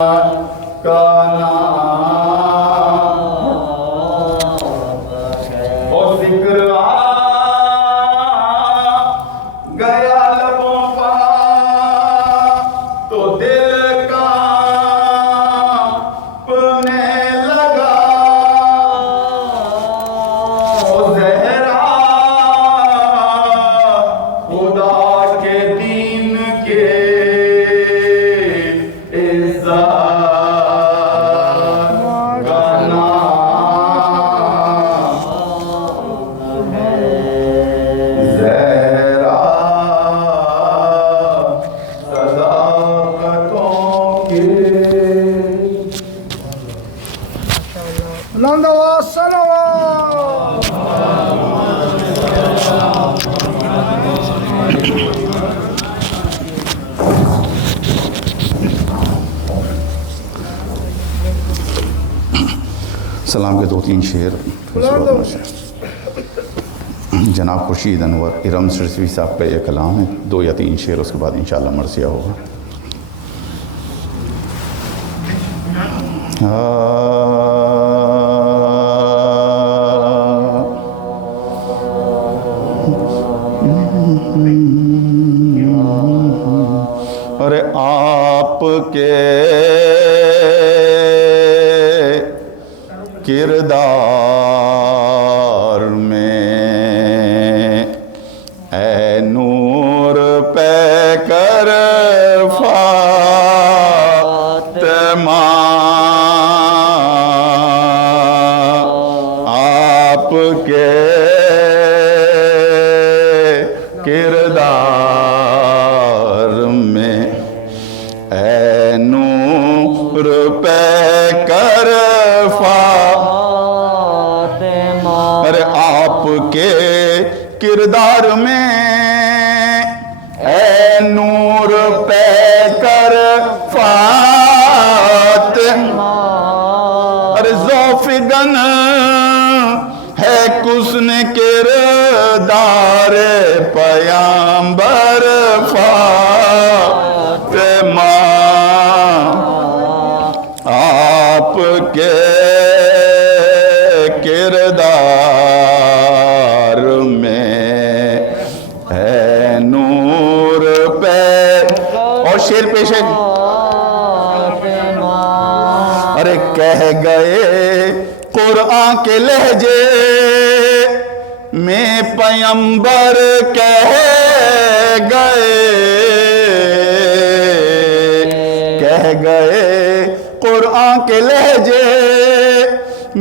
کا نام وہ ذکر آ گیا لبوں پر تو دل کانپنے لگا وہ زہرا خدا کے دین کے سلام کے دو تین شعر جناب خورشید انور ارم سرسوی صاحب کا یہ کلام ہے، 2 یا 3 شعر، اس کے بعد انشاءاللہ مرثیہ ہوگا۔ ارے آپ کے کردار میں اے نور پہ کر فاطمہ، آپ کے کردار میں اے نور پہ کر کے کردار میں اے نور پہ کر فاطمہ، ارے ذوفگن ہے کسن کردار پیامبر فاطمہ، آپ کے کردار شیر پیش ہے۔ ارے کہہ گئے قرآن کے لہجے میں پیمبر کہہ گئے، کہہ گئے قرآن کے لہجے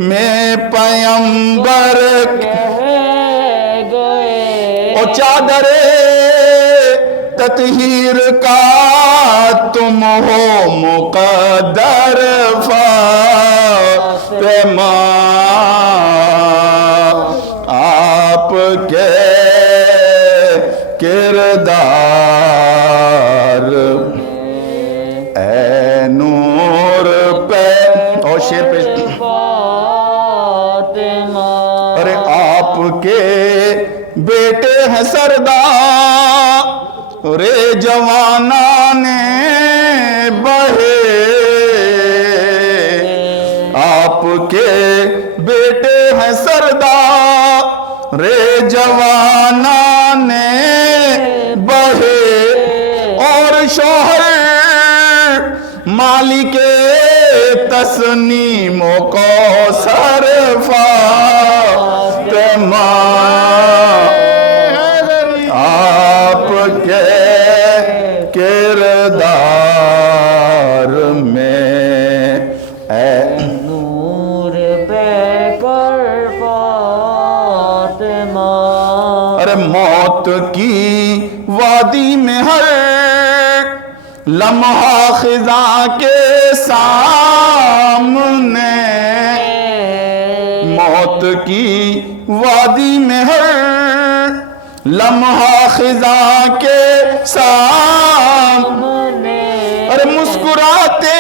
میں پیمبر کہہ گئے، اور چادر تطہیر کا تم ہو مقدر فاطمہ، آپ کے کردار اے نور پہ اور شیر پہ، ارے آپ کے بیٹے ہیں سردار رے جوانان بہے، آپ کے بیٹے ہیں سردار رے جوانان بہے، اور شوہر مالک تسنیم و کوثر فاطمہ، آپ کے کردار میں اے نور پہ کر فاطمہ، ارے موت کی وادی میں ہر لمحہ خزاں کے سامنے، موت کی وادی میں ہر لمحہ خزاں کے سامنے، ارے مسکراتے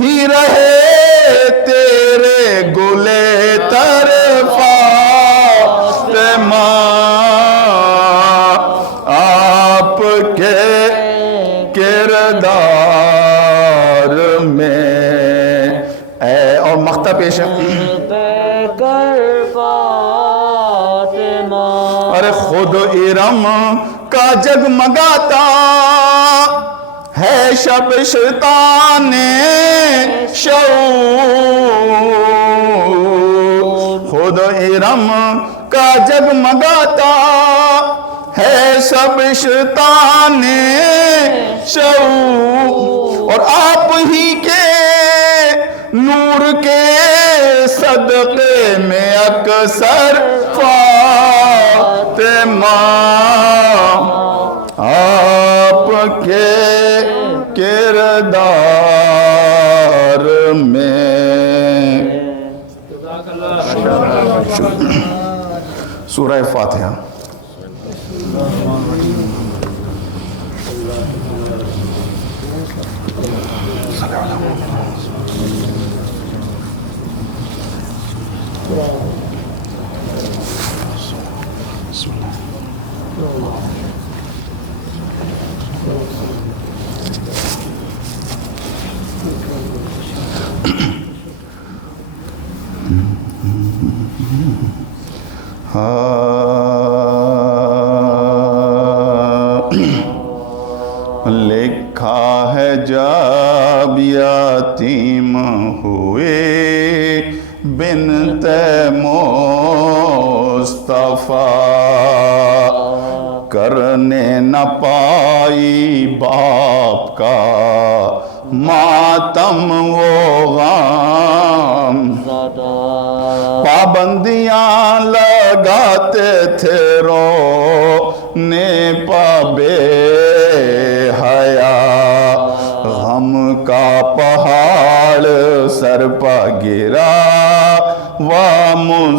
ہی رہے تیرے گلے تر فاطمہ، آپ کے کردار نقطہ پیش ہے کر فاطمہ ارے خود ارم کا جگمگاتا ہے شبستان شعور خود ارم کا جگمگاتا ہے شبستان شعور اور آپ ہی کے نور کے صدقے میں اکثر فاطمہ آپ کے کردار میں سورہ فاتحہ لکھا ہے جب یتیم ہوئے بنت مصطفیٰ کرنے نہ پائی باپ کا ماتم وہ غم پابندیاں لگاتے تھے رونے پا بے حیا غم کا پہاڑ سر پا گرا ومصیبت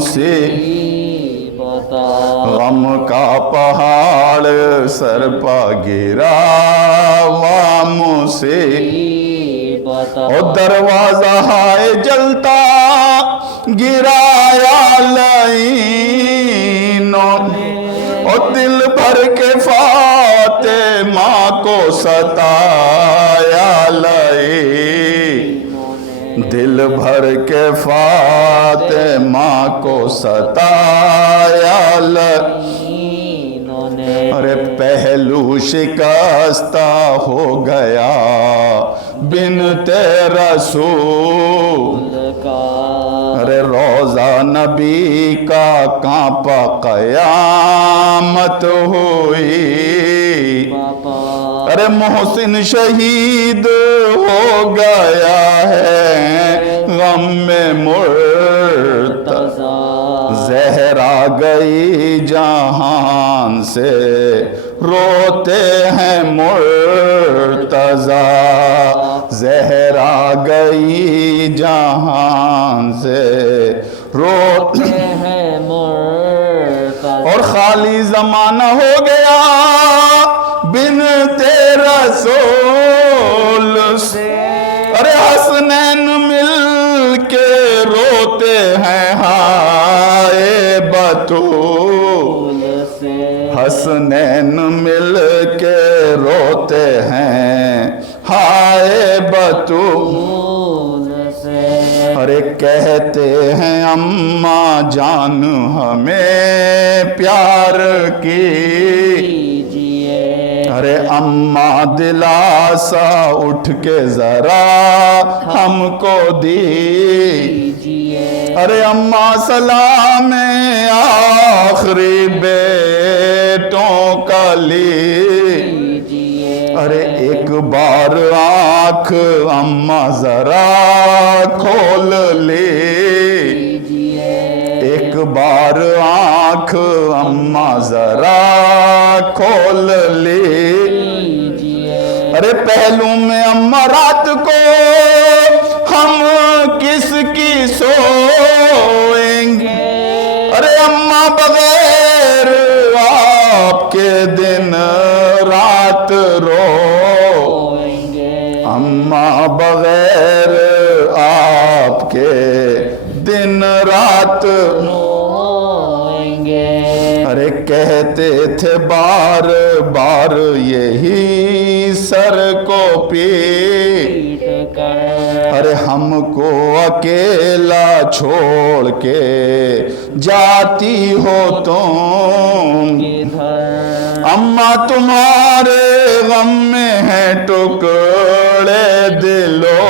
غم کا پہاڑ سر پا گرا ومصیبت اور دروازہ ہے جلتا گرایا لعینوں نے اور دل بھر کے فاطمہ کو ستایا لعینوں نے دل بھر کے فاطمہ کو ستایا لعینوں نے ارے پہلو شکستہ ہو گیا بنت رسول کا ارے روزہ نبی کا کانپا قیامت ہوئی ارے محسن شہید ہو گیا ہے غم میں مرتضی زہرا گئی جہان سے روتے ہیں مرتضی زہرا گئی جہان سے روتے ہیں مرتضی اور خالی زمانہ ہو گیا بنت رسول سے ارے حسنین مل کے روتے ہیں ہائے بطول سے حسنین مل کے روتے ہیں ہائے بطول سے ارے کہتے ہیں اماں جان ہمیں پیار کی ارے اماں دلاسا اٹھ کے ذرا ہم کو دیجئے ارے اماں سلام آخری بیٹوں کا لیجئے ارے ایک بار آنکھ اماں ذرا کھول لیجئے ایک بار آنکھ اماں ذرا کھول لیجئے ارے پہلو میں اماں رات کو ہم کس کی سوئیں گے ارے اماں بغیر آپ کے دن رات روئیں گے اماں بغیر آپ کے دن رات روئیں گے ارے کہتے تھے بار بار یہی سر کو پیٹ کر ارے ہم کو اکیلا چھوڑ کے جاتی ہو تم، اماں تمہارے غم میں ہے ٹکڑے دلو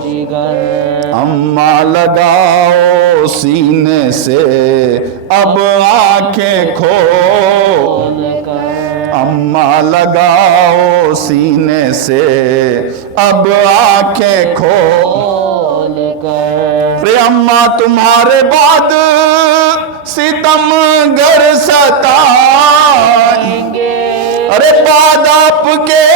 جگر، اماں لگاؤ سینے سے اب آنکھیں کھول کر، اماں لگاؤ سینے سے اب آنکھیں کھول کر، رے اماں تمہارے بعد ستم گر ستائیں گے، ارے بعد آپ کے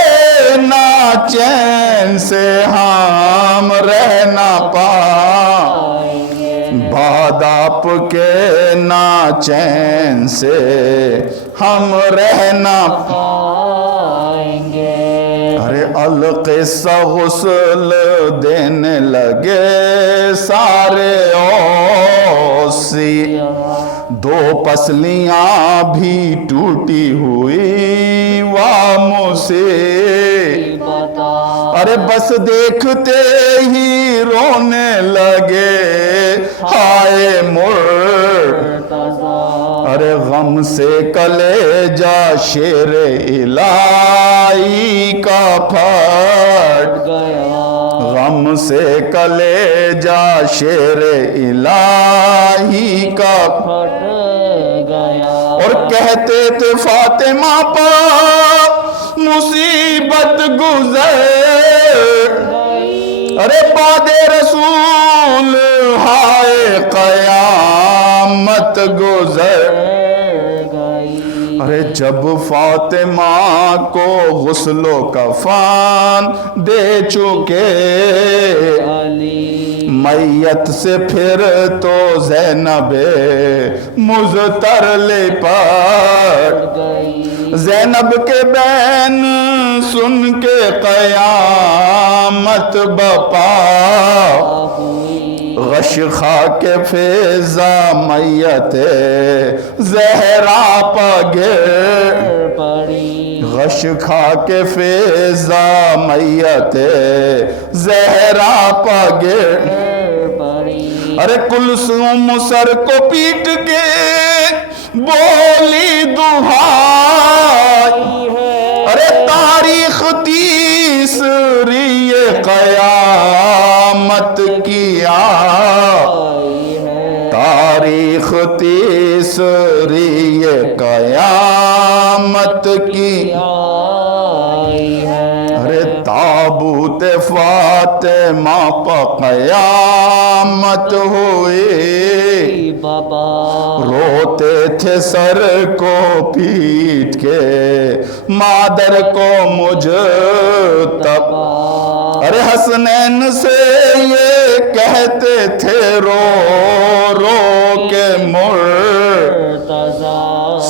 نا چین سے ہم رہ نہ پائیں گے، بعد آپ کے نا چین سے ہم رہ نہ پائیں گے، ارے القصہ غسل دینے لگے سارے اوسی، دو پسلیاں بھی ٹوٹی ہوئی وامصیبت، ارے بس دیکھتے ہی رونے لگے ہائے مرتضی، ارے غم سے کلیجہ شیر الہی کا پھٹ گیا، غم سے کلیجہ شیر الہی کا پھٹ گیا، اور کہتے تھے فاطمہ پر مصیبت گزر گئی، ارے بعد رسول ہائے قیامت گزر گئی، ارے جب فاطمہ کو غسل و کفن دے چکے علی، میت سے پھر تو زینب مضطر لپٹ گئی، زینب کے بین سن کے قیامت بپا ہوئی، غش خاک فیضا میت زہرا پا گر پڑی، غش خاک فیضا میت زہرا پا گر پڑی، ارے کلثوم سر کو پیٹ کے بولی دہائی ہے، ارے تاریخ تیسری قیامت کی آئی ہے، تاریخ تیسری قیامت کی آئی ہے، ارے تابوت فاطمہ پہ قیامت ہوئی، بابا روتے تھے سر کو پیٹ کے مادر کو مجتبی، ارے حسنین سے یہ کہتے تھے رو رو کے مرتضی،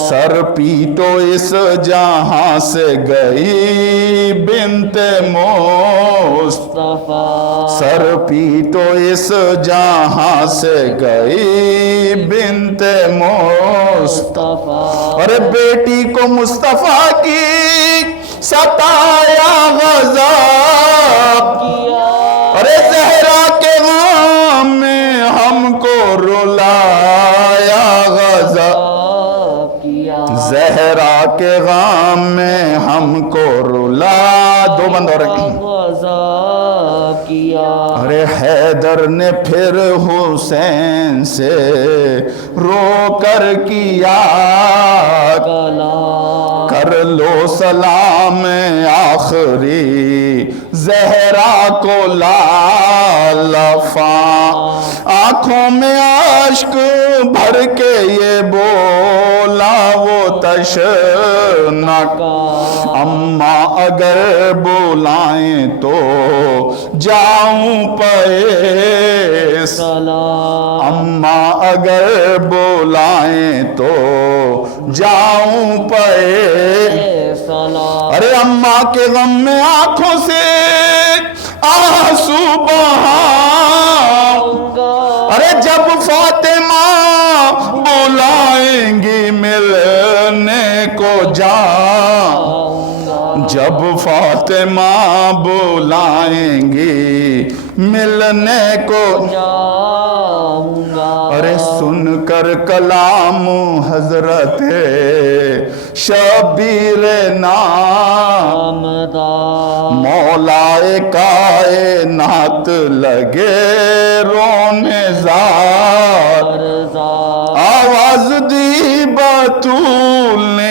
سر پیٹو اس جہاں سے گئی بنت مصطفیٰ، سر پیٹو اس جہاں سے گئی بنت مصطفیٰ، اور بیٹی کو مصطفیٰ کی ستایا غضب کیا، ارے زہرا کے غم میں ہم کو رلایا غضب کیا، زہرا کے غم میں ہم کو رلا، دو بند اور غضب کیا، ارے حیدر نے پھر حسین سے رو کر کیا کلام، کر لو سلام آخری زہرا کو لالفاں، آنکھوں میں عشق بھر کے یہ بولا وہ تشنک، اماں اگر بلائیں تو جاؤں پے سلام، اماں اگر بلائیں تو جاؤں پے سلام، ارے اماں کے غم میں آنکھوں سے آنسو بہاؤں گا، ارے جب فاطمہ بلائیں گی ملنے کو جاؤں گا، جب فاطمہ بلائیں گی ملنے کو جاؤں گا ارے سن کر کلام حضرت شبیر آمدار مولائے کائنات لگے رونے زار آواز دی بطول نے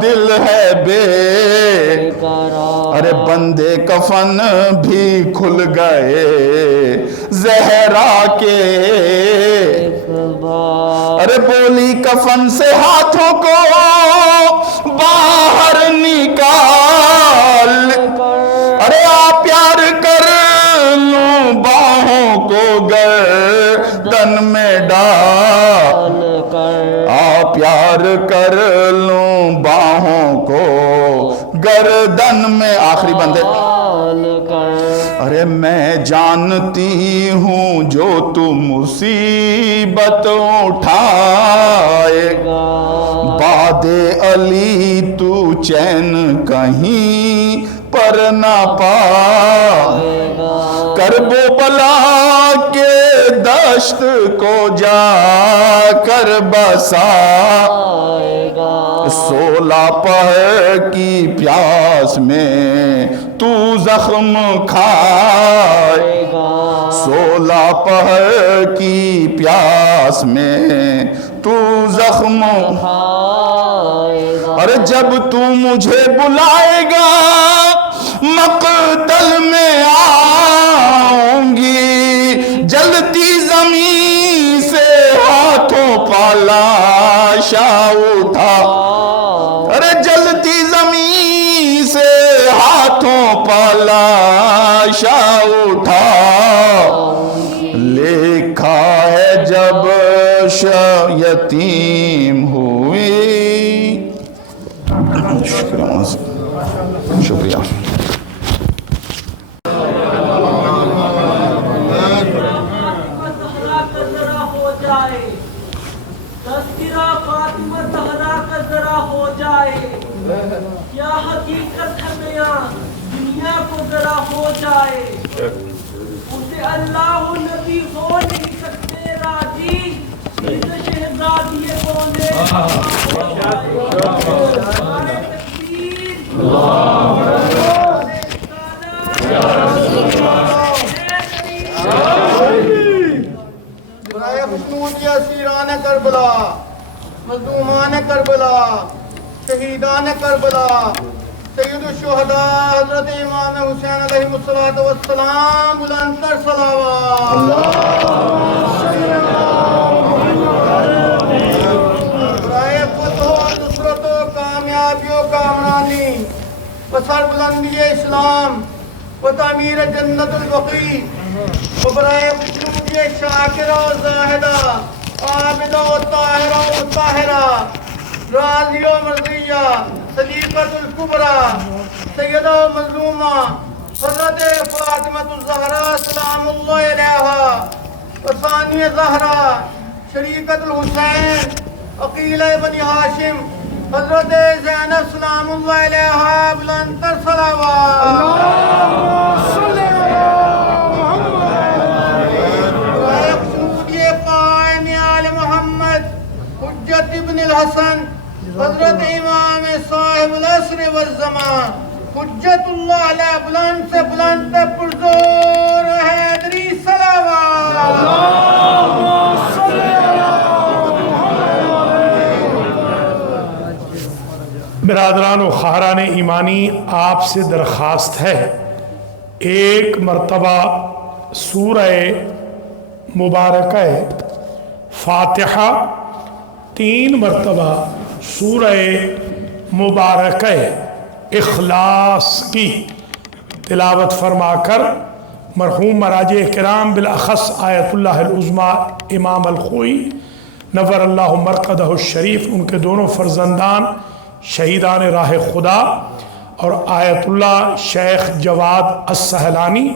دل ہے بے ارے بندے کفن بھی کھل گئے زہرا کے ارے بولی کفن سے ہاتھوں کو باہر نکال ارے آ پیار کر لوں باہوں کو گردن میں ڈال آ پیار کر لوں باہوں کو گردن میں آخری بندے ارے میں جانتی ہوں جو تو مصیبت اٹھائے بعد علی تو چین کہیں پر نہ پائے کرب و بلا کے دشت کو جا کر بسا سولہ پہر کی پیاس میں تو زخم کھائے سولہ پہر کی پیاس میں تو زخم اور جب تو مجھے بلائے گا مقتل میں آؤں گی جلتی زمین سے ہاتھوں پالاشا اٹھا ارے جلتی زمین سے ہاتھوں پالاشا اٹھا لکھا ہے جب یتیم ہوئی شکریہ ہو جائے کیا حقیقت ہے بیاں دنیا کو ذرا ہو جائے اسے اللہ و نبی ہو نہیں سکتے راضی شہزادی بولے اسیران کربلا مظلومان کربلا شہیدان کربلا سید الشہداء حضرت امام حسین علیہ السلام بلند تر صلوات برائے فتح و نصرت و کامیابی و کامرانی و سربلندی اسلام و تعمیر جنت البقیع و برائے خصوصی شاکرہ و زاہدہ عابدہ و طاہرہ و طاہرہ راضی و مرضیہ صدیقۃ الکبریٰ سیدہ و مظلومہ حضرت فاطمہ الزہرا سلام اللہ علیہا و ثانی زہرا شریکۃ الحسین عقیلہ بنی ہاشم حضرت زینب سلام اللہ علیہا بلند تر صلوات حجت ابن الحسن حضرت امام صاحب العصر والزمان حجت اللہ علیہ بلند سے بلند پرزور حیدری صلوات برادران و خواہران ایمانی آپ سے درخواست ہے ایک مرتبہ سورہ مبارکہ فاتحہ 3 مرتبہ سورہ مبارکہ اخلاص کی تلاوت فرما کر مرحوم مراجع کرام بالاخص آیت اللہ العظمیٰ امام الخوئی نور اللہ مرقدہ الشریف ان کے دونوں فرزندان شہیدان راہ خدا اور آیت اللہ شیخ جواد السہلانی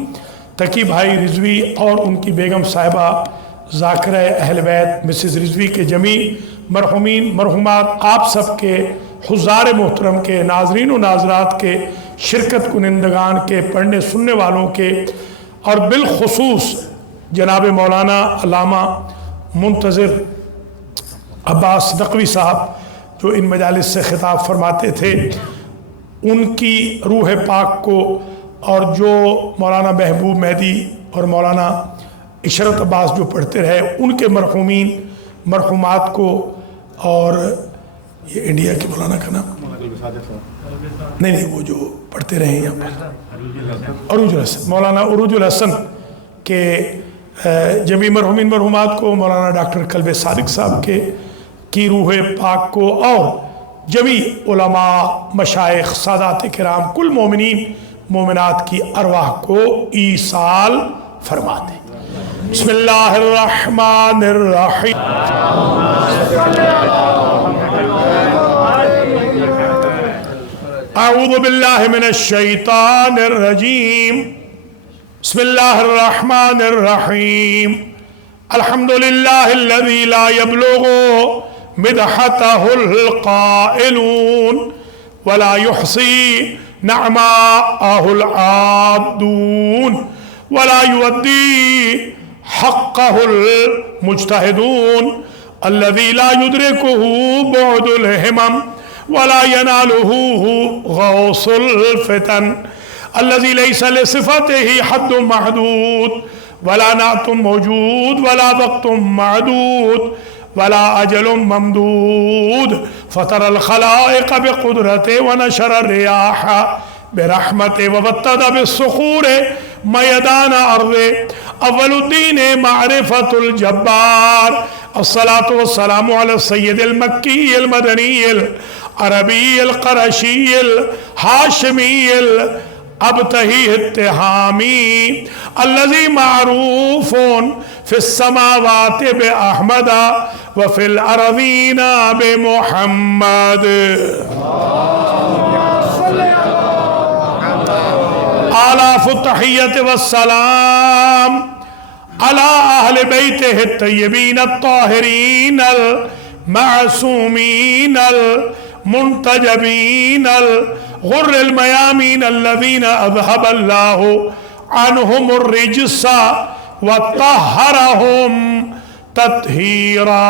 تقی بھائی رضوی اور ان کی بیگم صاحبہ ذاکرہ اہل بیت مسز رضوی کے جمیع مرحومین مرحومات آپ سب کے हुज़ार मोहतरम के, नाजरीन व नाजरात के, शिरकत कुनिंदगान के, पढ़ने सुनने वालों के, और बिलखुसूस जनाब मौलाना अल्लामा मुंतज़िर अब्बास नकवी साहब जो इन मजालिस से खिताब फरमाते थे, उनकी रूह पाक को, और जो मौलाना महबूब मेहदी और मौलाना इशरत अब्बास जो पढ़ते रहे, उनके मरहूमीन मरहूमात को, और ये इंडिया के मौलाना का नाम नहीं, वो जो पढ़ते रहे यहाँ पर अरूजुल हसन, मौलाना अरूजुल हसन के जमी मरहूमीन मरहूमात को, मौलाना डॉक्टर कल्बे सादिक साहब के की रूह पाक को, और जमी उलमा, मशाइख, सादात किराम, कुल मोमिनीन मोमिनात की अरवाह को ईसाल फरमा दे। बिस्मिल्लाहिर्रहमानिर्रहीम। अऊज़ु बिल्लाहि मिनश शैतानिर रजीम। बिस्मिल्लाहिर्रहमानिर्रहीम। अल्हम्दुलिल्लाहिल्लज़ी ला यब्लुगु मिदहतहुल क़ाइलून वला युहसी नअमाअहुल आदून वला युअद्दी हक़्क़हुल मुज्तहिदून अल्लज़ी ला युद्रिकुहु बुअदुल हिमम वला यनालुहु गौसुल फितन अल्लज़ी लैसा लिसिफ़तिही हद्दुम महदूद वला नातुम मौजूद वला वक़्तुम मअदूद वला अजलुम ममदूद फ़तरल ख़लाइक़ बिक़ुदरतिही व नशरर रियाह बिरहमतिही व वत्तदा बिस्सुख़ूर मयदान अर्ज़िही अव्वलुद्दीन मारिफ़तुल जब्बार अस्सलातु वस्सलामु अला सय्यिदिल मक्कीयिल मदनीयिल अरबीयिल क़रशीयिल हाशिमीयिल अबतही इत्तिहामी अल्लज़ी मारूफ़ुन फ़िस्समावाति बिअहमदा व फ़िल अरज़ीना बिमुहम्मद। आलाफ़ुत तहिय्यत वस्सलाम अला अहले बैतिही अत्तय्यबीन अत्ताहिरीन अल मासूमीन अल मुंतजबीन अल गुर्रिल मयामीन अल्लज़ीना अज़हबल्लाहु अन्हुमुर रिज्सा व तहहरहुम तत्हीरा।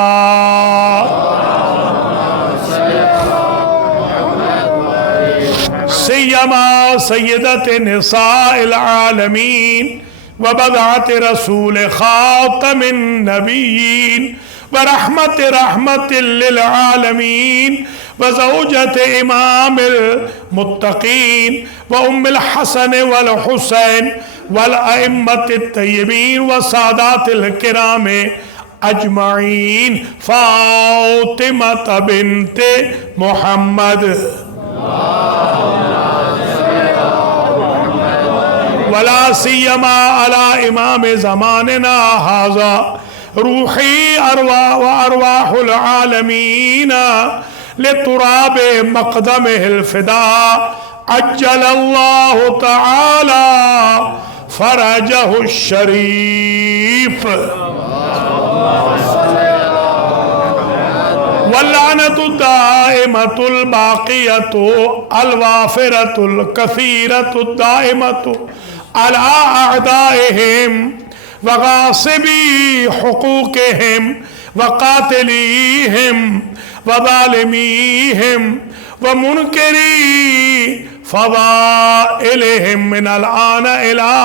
सय्यमा सय्यदते निसाइल आलमीन व बदअत रसूल खातमिन नबिय्यीन व रहमत रहमतिल लिल आलमीन व ज़ौजत इमामिल मुत्तक़ीन व उम्मिल हसन वल हुसैन वल अइम्मतित तय्यबीन व सादातिल किराम अजमईन फ़ातिमत बिन्ते मुहम्मद वला सियमा अला इमाम ज़मानिना हाज़ा रूही अरवा व अरवाहुल आलमीन लितुराब मक़दमिहिल फ़िदा अज्जलल्लाहु तआला फ़रजहुश शरीफ वल्लानतु दाइमतुल बाक़ियतु अल वाफ़िरतुल कसीरतु दाइमतु अला अअदाइहिम व गासिबी हुकूकिहिम व कातिलीहिम व ज़ालिमीहिम व मुनकिरी फ़ज़ाइलिहिम मिनल आन इला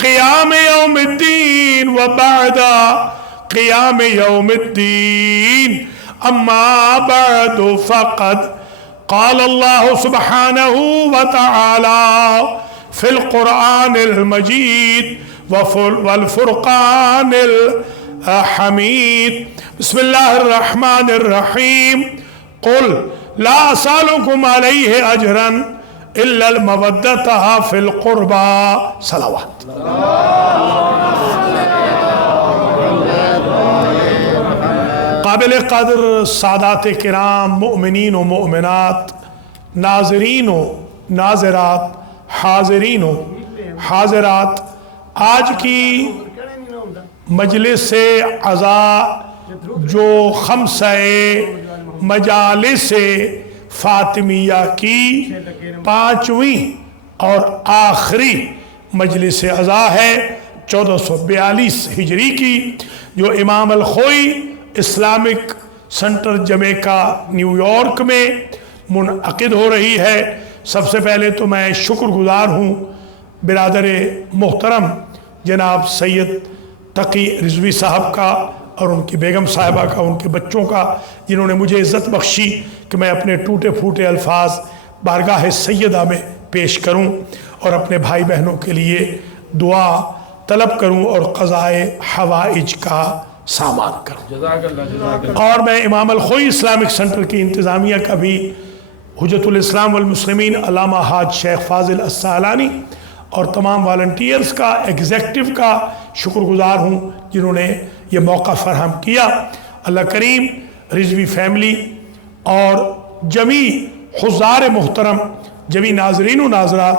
क़ियाम यौमिद्दीन व बअदा क़ियाम यौमिद्दीन अम्मा बअदु फ़क़द क़ाल अल्लाहु सुब्हानहु व तआला फ़िल क़ुरआनिल मजीद वल फ़ुरक़ानिल हमीद। बिस्मिल्लाहिर्रहमानिर्रहीम। क़ुल ला असअलुकुम अलैहि अजरन इल्लल मवद्दता फ़िल क़ुरबा। सलावत। काबिल क़द्र सादात किराम, मुअमिनीन व मुअमिनात, नाज़रीन व नाज़रात, हाज़रीन व हाज़रात, आज की मजलिस अज़ा जो खम्से मजालिस फातिमिया की 5वीं और आखिरी मजलिस अज़ा है 1442 हिजरी की, जो इमाम अल-खोई इस्लामिक सेंटर जमैका न्यूयॉर्क में मुनअक़िद हो रही है। सबसे पहले तो मैं शुक्रगुजार हूँ बिरादर मोहतरम जनाब सैयद तकी रिजवी साहब का और उनकी बेगम साहिबा का, उनके बच्चों का, जिन्होंने मुझे इज़्ज़त बख्शी कि मैं अपने टूटे फूटे अल्फाज बारगाह सैयदा में पेश करूं और अपने भाई बहनों के लिए दुआ तलब करूं और क़ज़ाए हवाइज का सामान करूं। और मैं इमाम अल-खोई इस्लामिक सेंटर की इंतज़ामिया का भी, हुज्जतुल इस्लाम वल मुस्लिमीन अल्लामा हाज शेख फाजिल अस्सालानी और तमाम वॉलंटियर्स का, एग्जेक्टिव का शुक्रगुजार हूँ जिन्होंने ये मौका फराहम किया। अल्लाह करीम रिजवी फैमिली और जमी हुज़ार मोहतरम, जमी नाजरीन व नाजरात,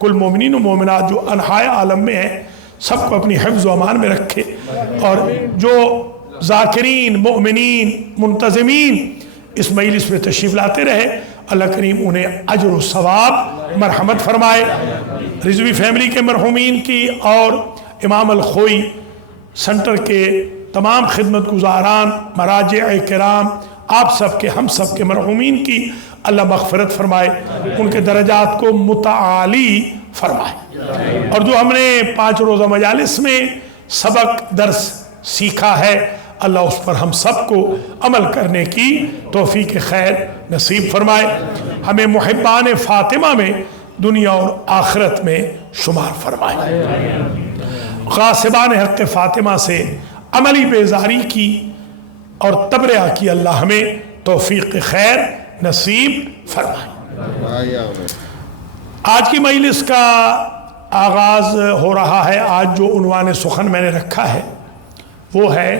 कुल मोमिनीन व मोमिनात जो अनहाय आलम में हैं, सबको अपनी हिफ्ज़ व अमान में रखे, और जो ज़ाकिरीन, मोमिनीन, मुंतज़िमीन इस मजलिस में तशरीफ़ लाते रहे, अल्लाह करीम उन्हें अजर व सवाब मरहमत फरमाए। रिजवी फैमिली के मरहूमीन की और इमाम अल-खोई सेंटर के तमाम खिदमत गुजारान, मराजे किराम, आप सब के, हम सब के मरहूमीन की अल्लाह मग़फ़िरत फरमाए, उनके दरजात को मुतआली फरमाए। और जो हमने 5 रोज़ा मजालिस में सबक दर्स सीखा है, अल्लाह उस पर हम सबको अमल करने की तौफीक खैर नसीब फरमाए। हमें मुहिब्बान फ़ातिमा में दुनिया और आखिरत में शुमार फरमाए। ग़ासिबान हक़ फ़ातिमा से अमली बेजारी की और तबरया की अल्लाह हमें तौफीक खैर नसीब फरमाए। आज की मजलिस का आगाज़ हो रहा है। आज जो उन्वान सुखन मैंने रखा है वो है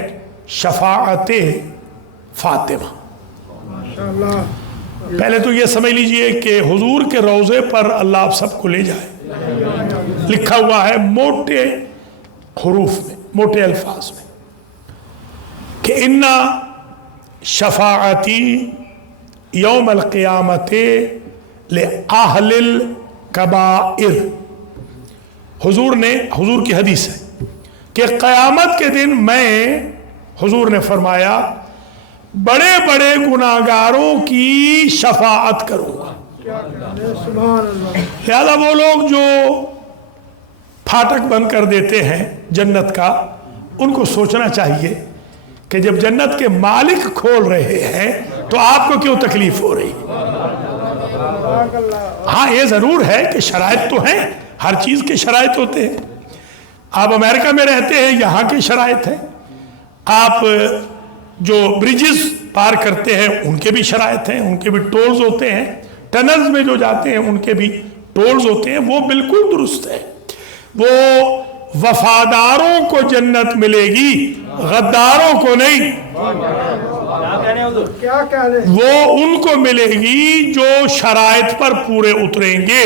शफाअते फ़ातिमा। पहले तो ये समझ लीजिए कि हुजूर के रोज़े पर अल्लाह आप सबको ले जाए, लिखा हुआ है मोटे हुरूफ में, मोटे अल्फाज में कि इन्ना शफाअती यौमल क़ियामते ले आहलिल कबाइर। हुजूर की हदीस है कि क़यामत के दिन मैं, हुजूर ने फरमाया, बड़े बड़े गुनाहगारों की शफाअत करूँगा। लिहाजा वो लोग जो फाटक बंद कर देते हैं जन्नत का, उनको सोचना चाहिए कि जब जन्नत के मालिक खोल रहे हैं तो आपको क्यों तकलीफ हो रही। हाँ, ये ज़रूर है कि शराइत तो हैं, हर चीज़ के शराइत होते हैं। आप अमेरिका में रहते हैं, यहाँ के शराइत हैं। आप जो ब्रिजेस पार करते हैं उनके भी शराइत हैं, उनके भी टोल्स होते हैं। टनल्स में जो जाते हैं उनके भी टोल्स होते हैं। वो बिल्कुल दुरुस्त है। वो वफादारों को जन्नत मिलेगी, गद्दारों को नहीं। क्या कह रहे? वो उनको मिलेगी जो शराइत पर पूरे उतरेंगे,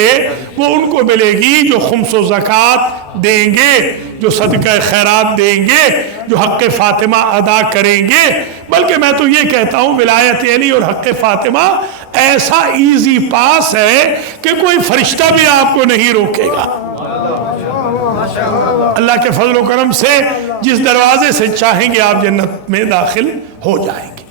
वो उनको मिलेगी जो खुम्स व ज़कात देंगे, जो सदका खैरात देंगे, जो हक़ फ़ातिमा अदा करेंगे। बल्कि मैं तो ये कहता हूँ विलायत अली और हक़ फ़ातिमा ऐसा इजी पास है कि कोई फरिश्ता भी आपको नहीं रोकेगा। अल्लाह के फजल व करम से जिस दरवाजे से चाहेंगे आप जन्नत में दाखिल हो जाएंगे।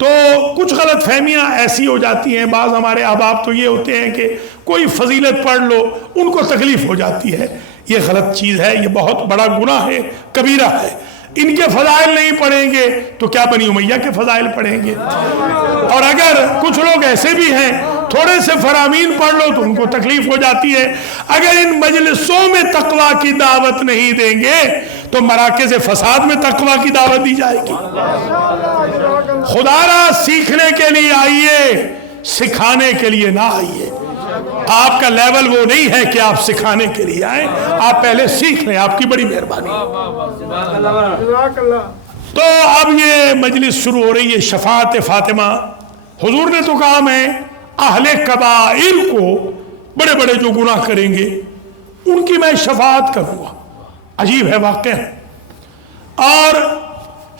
तो कुछ गलत फहमियाँ ऐसी हो जाती हैं। बाज़ हमारे अहबाब तो ये होते हैं कि कोई फजीलत पढ़ लो, उनको तकलीफ़ हो जाती है। ये गलत चीज़ है, ये बहुत बड़ा गुनाह है, कबीरा है। इनके फ़ज़ाइल नहीं पढ़ेंगे तो क्या बनी उमैया के फ़ज़ाइल पढ़ेंगे। और अगर कुछ लोग ऐसे भी हैं, थोड़े से फरामीन पढ़ लो तो उनको तकलीफ हो जाती है। अगर इन मजलिसों में तकवा की दावत नहीं देंगे तो मराकज़ फसाद में तकवा की दावत दी जाएगी। खुदारा सीखने के लिए आइए, सिखाने के लिए ना आइए। आपका लेवल वो नहीं है कि आप सिखाने के लिए आए, आप पहले सीख लें। आपकी बड़ी मेहरबानी। तो अब ये मजलिस शुरू हो रही है शफाअत फ़ातिमा। हुजूर ने तो कहा मैं अहले कबाइर को, बड़े बड़े जो गुनाह करेंगे उनकी मैं शफाअत करूँगा। अजीब है वाक़या। और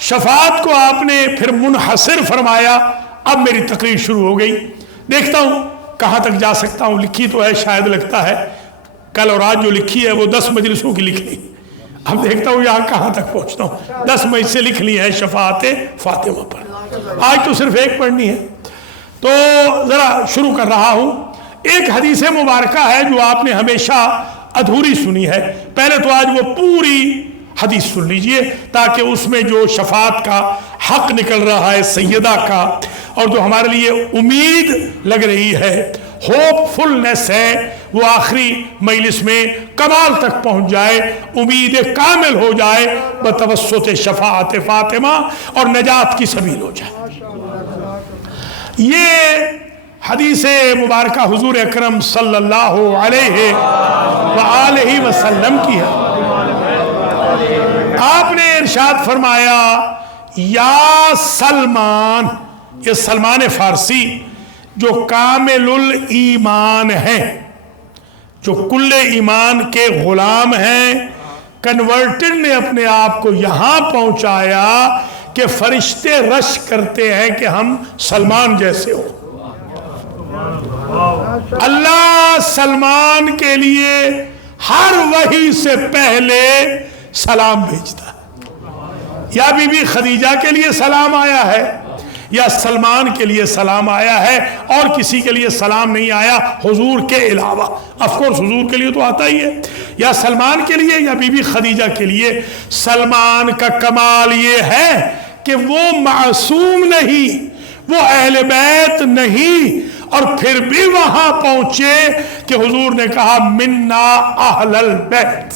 शफाअत को आपने फिर मुनहसर फरमाया। अब मेरी तकरीर शुरू हो गई। देखता हूँ कहाँ तक जा सकता हूँ। लिखी तो है, शायद लगता है कल और आज जो लिखी है वो 10 मजलिसों की लिखी। अब देखता हूँ यहाँ कहाँ तक पहुँचता हूँ। 10 मई से लिख ली है शफाअते फातिमा पर, आज तो सिर्फ एक पढ़नी है। तो ज़रा शुरू कर रहा हूँ। एक हदीस मुबारका है जो आपने हमेशा अधूरी सुनी है, पहले तो आज वो पूरी हदीस सुन लीजिए ताकि उसमें जो शफाअत का हक निकल रहा है सैयदा का, और जो हमारे लिए उम्मीद लग रही है, होपफुलनेस है, वो आखिरी मजलिस में कमाल तक पहुंच जाए, उम्मीद कामिल हो जाए बतवस्सुत शफाअत फातिमा और नजात की सबील हो जाए। ये हदीस मुबारका हुजूर अकरम सल्लल्लाहु अलैहि वसल्लम की है। आपने इरशाद फरमाया, या सलमान, ये सलमान फारसी जो कामिलुल ईमान है, जो कुल्ले ईमान के गुलाम हैं, कन्वर्टेड ने अपने आप को यहां पहुंचाया कि फरिश्ते रश करते हैं कि हम सलमान जैसे हो। अल्लाह सलमान के लिए हर वही से पहले सलाम भेजता है। या बीबी खदीजा के लिए सलाम आया है, या सलमान के लिए सलाम आया है, और किसी के लिए सलाम नहीं आया हुजूर के अलावा। ऑफकोर्स हुजूर के लिए तो आता ही है, या सलमान के लिए या बीबी खदीजा के लिए। सलमान का कमाल ये है कि वो मासूम नहीं, वो अहले बैत नहीं, और फिर भी वहां पहुंचे कि हुजूर ने कहा मिन्ना अहलल बैत।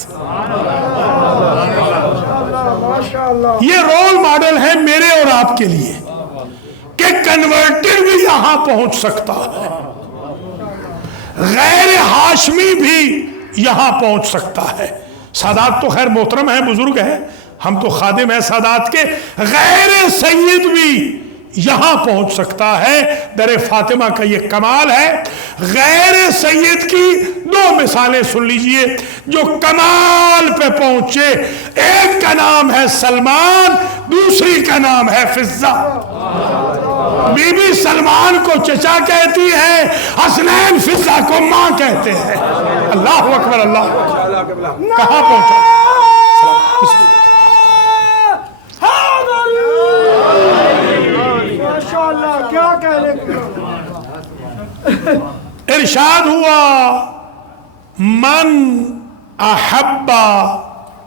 ये रोल मॉडल है मेरे और आपके लिए कि कन्वर्टेड भी यहां पहुंच सकता है, गैर हाशमी भी यहां पहुंच सकता है। सादात तो खैर मोहतरम है, बुजुर्ग है, हम तो खादिम है सादात के। गैर सैयद भी यहां पहुंच सकता है। दर फातिमा का ये कमाल है। गैर सैयद की 2 मिसालें सुन लीजिए जो कमाल पे पहुंचे। एक का नाम है सलमान, दूसरी का नाम है फिजा। बीबी सलमान को चचा कहती है, हसनैन फिजा को मां कहते हैं। अल्लाह अकबर, अल्लाह कहां पहुंचा। क्या कहने इरशाद हुआ, मन अहब्बा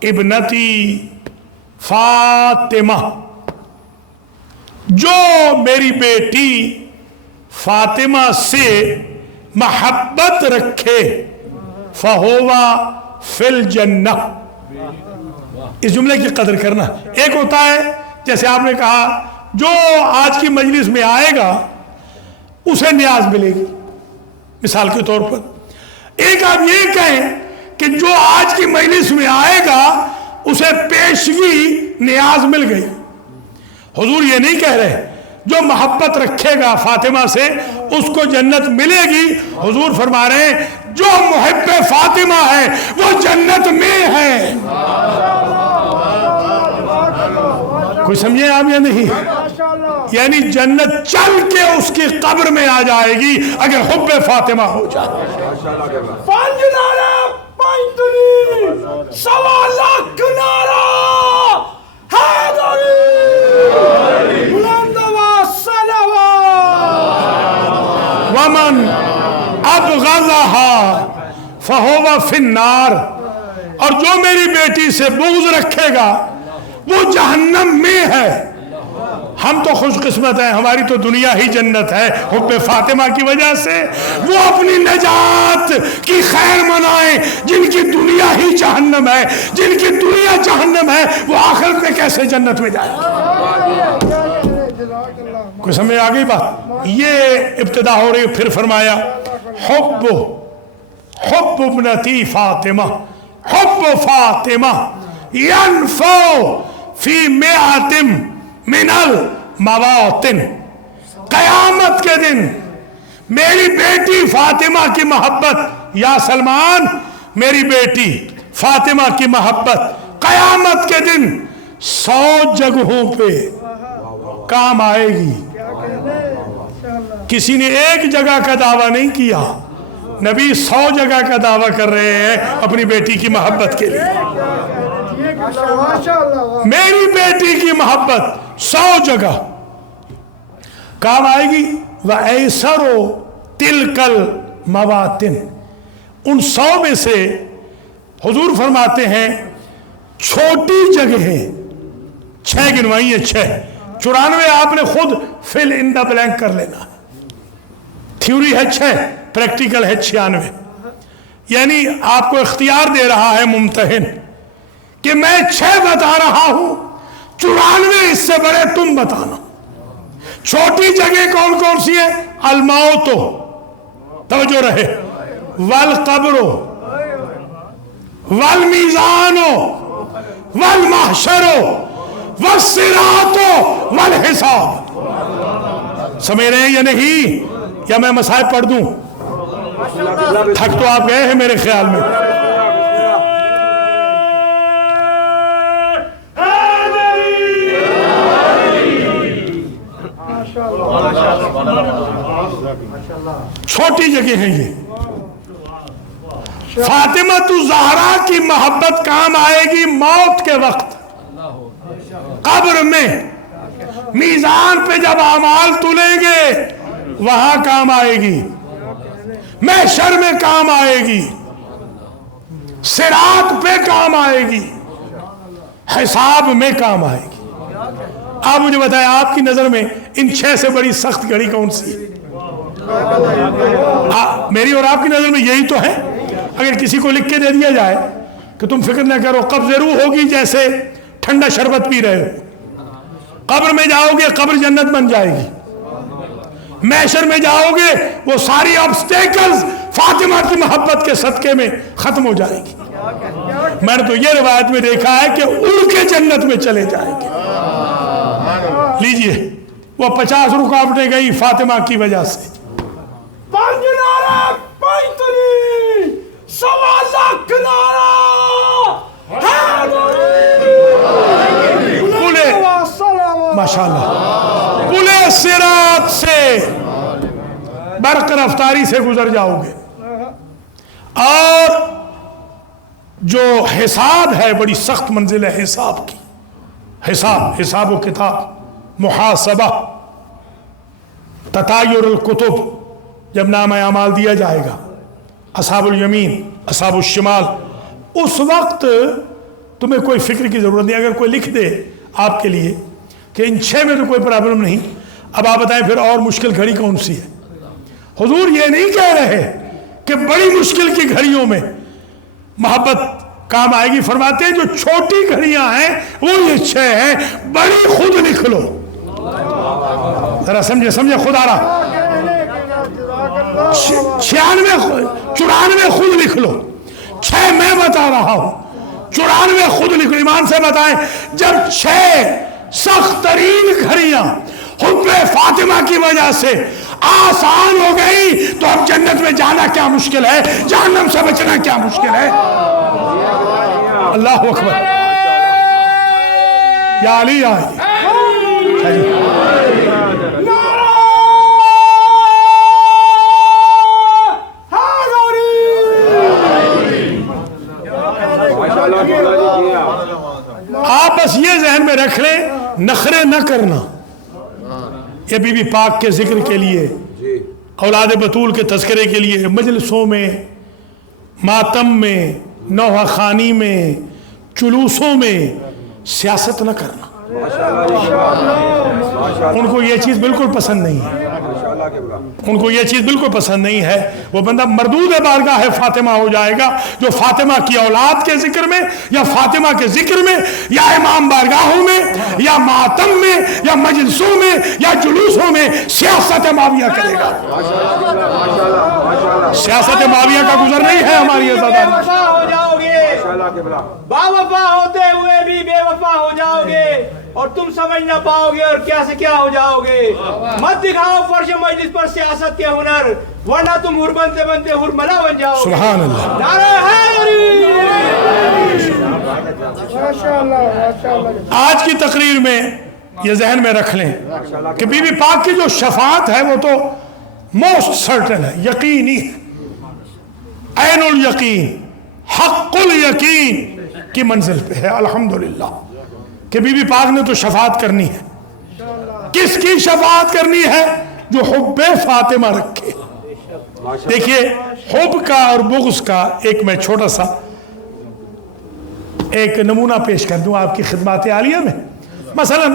इब्नती फातिमा, जो मेरी बेटी फातिमा से महब्बत रखे, फहोवा फिल जन्नह। इस जुमले की कदर करना। एक होता है जैसे आपने कहा जो आज की मजलिस में आएगा उसे न्याज मिलेगी, मिसाल के तौर पर। एक आप ये कहें कि जो आज की मजलिस में आएगा उसे पेशगी न्याज मिल गई। हुजूर ये नहीं कह रहे जो मोहब्बत रखेगा फातिमा से उसको जन्नत मिलेगी। हुजूर फरमा रहे हैं जो मुहब्बे फातिमा है वो जन्नत में है। कोई समझे आप या नहीं? यानी जन्नत चल के उसकी कब्र में आ जाएगी अगर हुब्बे फातिमा हो जाए। सवा लाख नारा वमन अबग़ज़हा फहुवा फिन्नार, और जो मेरी बेटी से बुग़्ज़ रखेगा वो जहन्नम में है। हम तो खुशकिस्मत हैं, हमारी तो दुनिया ही जन्नत है हुब्बे फातिमा की वजह से। वो अपनी नजात की खैर मनाएं जिनकी दुनिया ही जहन्नम है। जिनकी दुनिया जहन्नम है वो आखिरत में कैसे जन्नत में जाए? कोई समझ आ गई बात? ये इब्तिदा हो रही। फिर फरमाया हुब्बु इब्नती फातिमा, हुब्बु फातिमा यनफो फी मिआतिम मिनल मवातिन। कयामत के दिन मेरी बेटी फातिमा की मोहब्बत, या सलमान मेरी बेटी फातिमा की मोहब्बत कयामत के दिन 100 जगहों पे काम आएगी। किसी ने एक जगह का दावा नहीं किया, नबी 100 जगह का दावा कर रहे हैं अपनी बेटी की मोहब्बत के लिए। मेरी बेटी की मोहब्बत 100 जगह काम आएगी। व ऐसरो तिलकल मवातिन, उन 100 में से हुजूर फरमाते हैं छोटी जगहें 6 गिनवाई है, 6, 94 आपने खुद फिल इन द ब्लैंक कर लेना। थ्योरी है 6, प्रैक्टिकल है 96। यानी आपको इख्तियार दे रहा है मुम्तहिन कि मैं 6 बता रहा हूं, 94 इससे बड़े तुम बताना। छोटी जगह कौन कौन सी है? अलमौतो, तवज्जो रहे, वल कब्रो, वल मीजानो, वल महशरो, वल सिरातो, वल हिसाब। समझ रहे हैं या नहीं? या मैं मसाइब पढ़ दूं? थक तो आप गए हैं मेरे ख्याल में। छोटी जगह है ये। फातिमा तु ज़हरा की मोहब्बत काम आएगी मौत के वक्त, कब्र में, मीजान पे जब आमाल तुलेंगे वहां काम आएगी, महशर में काम आएगी, सिरात पे काम आएगी, हिसाब में काम आएगी। आप मुझे बताएं, आपकी नजर में इन 6 से बड़ी सख्त घड़ी कौन सी है? मेरी और आपकी नजर में यही तो है। अगर किसी को लिख के दे दिया जाए कि तुम फिक्र न करो, कब्र जरूर होगी, जैसे ठंडा शरबत पी रहे हो, कब्र में जाओगे कब्र जन्नत बन जाएगी, महशर में जाओगे वो सारी ऑब्स्टेकल्स फातिमा की मोहब्बत के सदके में खत्म हो जाएगी। मैंने तो ये रिवायत में देखा है कि उड़ के जन्नत में चले जाएंगे। लीजिए, वो 50 रुकावटें गई फातिमा की वजह से। माशाअल्लाह, पुले सिरात से बर्क रफ्तारी से गुजर जाओगे, और जो हिसाब है बड़ी सख्त मंजिल है हिसाब की। हिसाब व किताब, मुहासबा, ततायुरुल कुतुब, जब नामा अमाल दिया जाएगा, असहाबुल यमीन, असहाबुल शिमाल, उस वक्त तुम्हें कोई फिक्र की जरूरत नहीं। अगर कोई लिख दे आपके लिए कि इन 6 में तो कोई प्रॉब्लम नहीं, अब आप बताएं फिर और मुश्किल घड़ी कौन सी है? हुजूर ये नहीं कह रहे कि बड़ी मुश्किल की घड़ियों में मोहब्बत काम आएगी, फरमाते हैं जो छोटी घड़ियां हैं वो ये 6 हैं, बड़ी खुद लिख लो। जरा समझे खुद आ रहा, 94 खुद लिख लो, 6 मैं बता रहा हूं, 94 खुद लिख लो। ईमान से बताएं, जब 6 सख्त तरीन घड़ियां हुब्बे फातिमा की वजह से आसान हो गई, तो अब जन्नत में जाना क्या मुश्किल है, जहन्नम से बचना क्या मुश्किल है। अल्लाह अकबर, या अली या आप बस ये जहन में रख लें, नखरे न करना। ये बीबी पाक के जिक्र के लिए, औलाद बतूल के तज़किरे के लिए मजलिसों में, मातम में, नौहा खानी में, जुलूसों में सियासत न करना। उनको ये चीज़ बिल्कुल पसंद नहीं है, उनको ये चीज़ बिल्कुल पसंद नहीं है। वो बंदा मरदूद बारगाह है फातिमा हो जाएगा जो फातिमा की औलाद के जिक्र में, या फातिमा के जिक्र में, या इमाम बारगाहों में, या मातम में, या मजलिसों में, या जुलूसों में सियासत माविया करेगा। सियासत माविया का गुजर नहीं है हमारी आज़ादी। बावफा होते हुए भी बेवफा हो जाओगे, और तुम समझ ना पाओगे और क्या से क्या हो जाओगे। मत दिखाओ फर्श मजलिस पर सियासत के हुनर, वरना तुम हुर बनते बनते हुरमला बन जाओगे। सुभान अल्लाह। नारे हैदरी। आज की तकरीर में ये जहन में रख लें कि बीबी पाक की जो शफात है वो तो मोस्ट सर्टन है, यकीनी है, ऐनुल यकीन, हक़्क़ुल यकीन की मंजिल पे है अल्हम्दुलिल्लाह कि बीबी पाक ने तो शफात करनी है। किसकी शफात करनी है? जो हुब्बे फातिमा रखे। देखिए हुब का और बुग़्ज़ का एक मैं छोटा सा एक नमूना पेश कर दूं आपकी खिदमत आलिया में। मसलन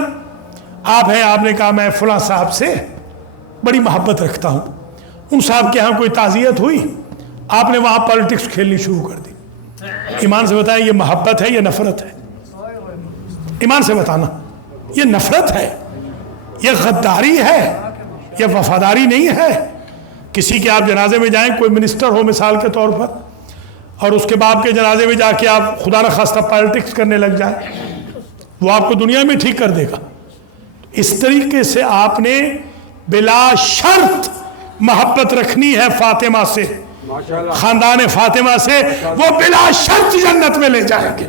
आप हैं, आपने कहा मैं फलां साहब से बड़ी मोहब्बत रखता हूं, उन साहब के यहाँ कोई ताज़ियत हुई, आपने वहाँ पॉलिटिक्स खेलनी शुरू कर दी। ईमान से बताएं ये मोहब्बत है या नफ़रत है? ईमान से बताना, ये नफ़रत है, ये गद्दारी है, ये वफादारी नहीं है। किसी के आप जनाजे में जाएं, कोई मिनिस्टर हो मिसाल के तौर पर, और उसके बाप के जनाजे में जाके आप खुदा न खास्ता पॉलिटिक्स करने लग जाए, वो आपको दुनिया में ठीक कर देगा। इस तरीके से आपने बिला शर्त मोहब्बत रखनी है फातिमा से, खानदान फातिमा से, वो बिला शर्त जन्नत में ले जाएंगे।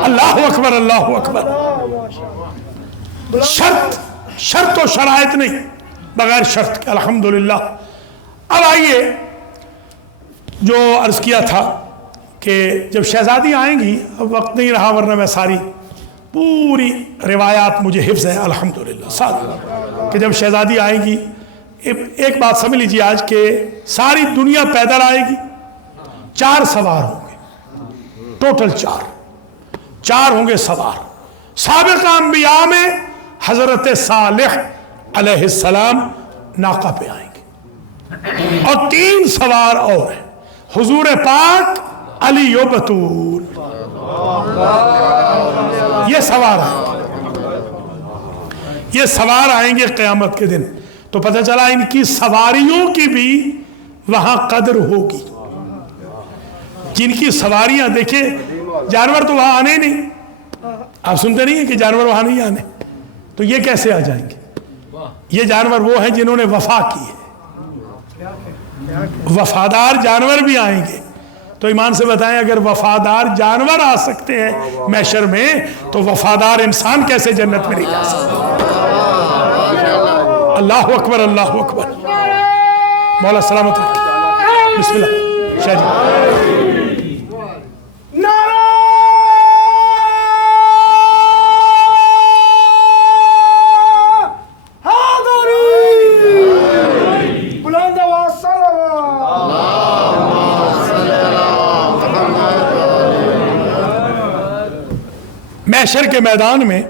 अल्लाह अकबर, अल्लाह अकबर। शर्त और शराइत नहीं, बगैर शर्त के अल्हम्दुलिल्लाह। अब आइए, जो अर्ज़ किया था कि जब शहजादी आएंगी, अब वक्त नहीं रहा वरना मैं सारी पूरी रिवायात मुझे हिफ्ज़ है अल्हम्दुलिल्लाह सारी, कि जब शहजादी आएंगी, एक बात समझ लीजिए आज के सारी दुनिया पैदल आएगी, 4 सवार होंगे, टोटल 4 होंगे सवार। साबिक़ अंबिया में हज़रत सालेह अलैहिस्सलाम नाका पे आएंगे, और 3 सवार और हैं, हुजूर पाक, अली व बतूल, ये सवार आएंगे। ये सवार आएंगे क़यामत के दिन। तो पता चला इनकी सवारियों की भी वहां कदर होगी। जिनकी सवारियां, देखिए जानवर तो वहां आने नहीं, आप सुनते नहीं है कि जानवर वहां नहीं आने, तो ये कैसे आ जाएंगे? ये जानवर वो हैं जिन्होंने वफा की है। वफादार जानवर भी आएंगे। तो ईमान से बताएं, अगर वफादार जानवर आ सकते हैं मैशर में, तो वफादार इंसान कैसे जन्नत में नहीं जा सकता? अल्लाह अकबर, अल्लाह अकबर। मौला सलामत रखे। बिस्मिल्लाह शाह। नारा बुलंद आवाज़ मैशर के मैदान में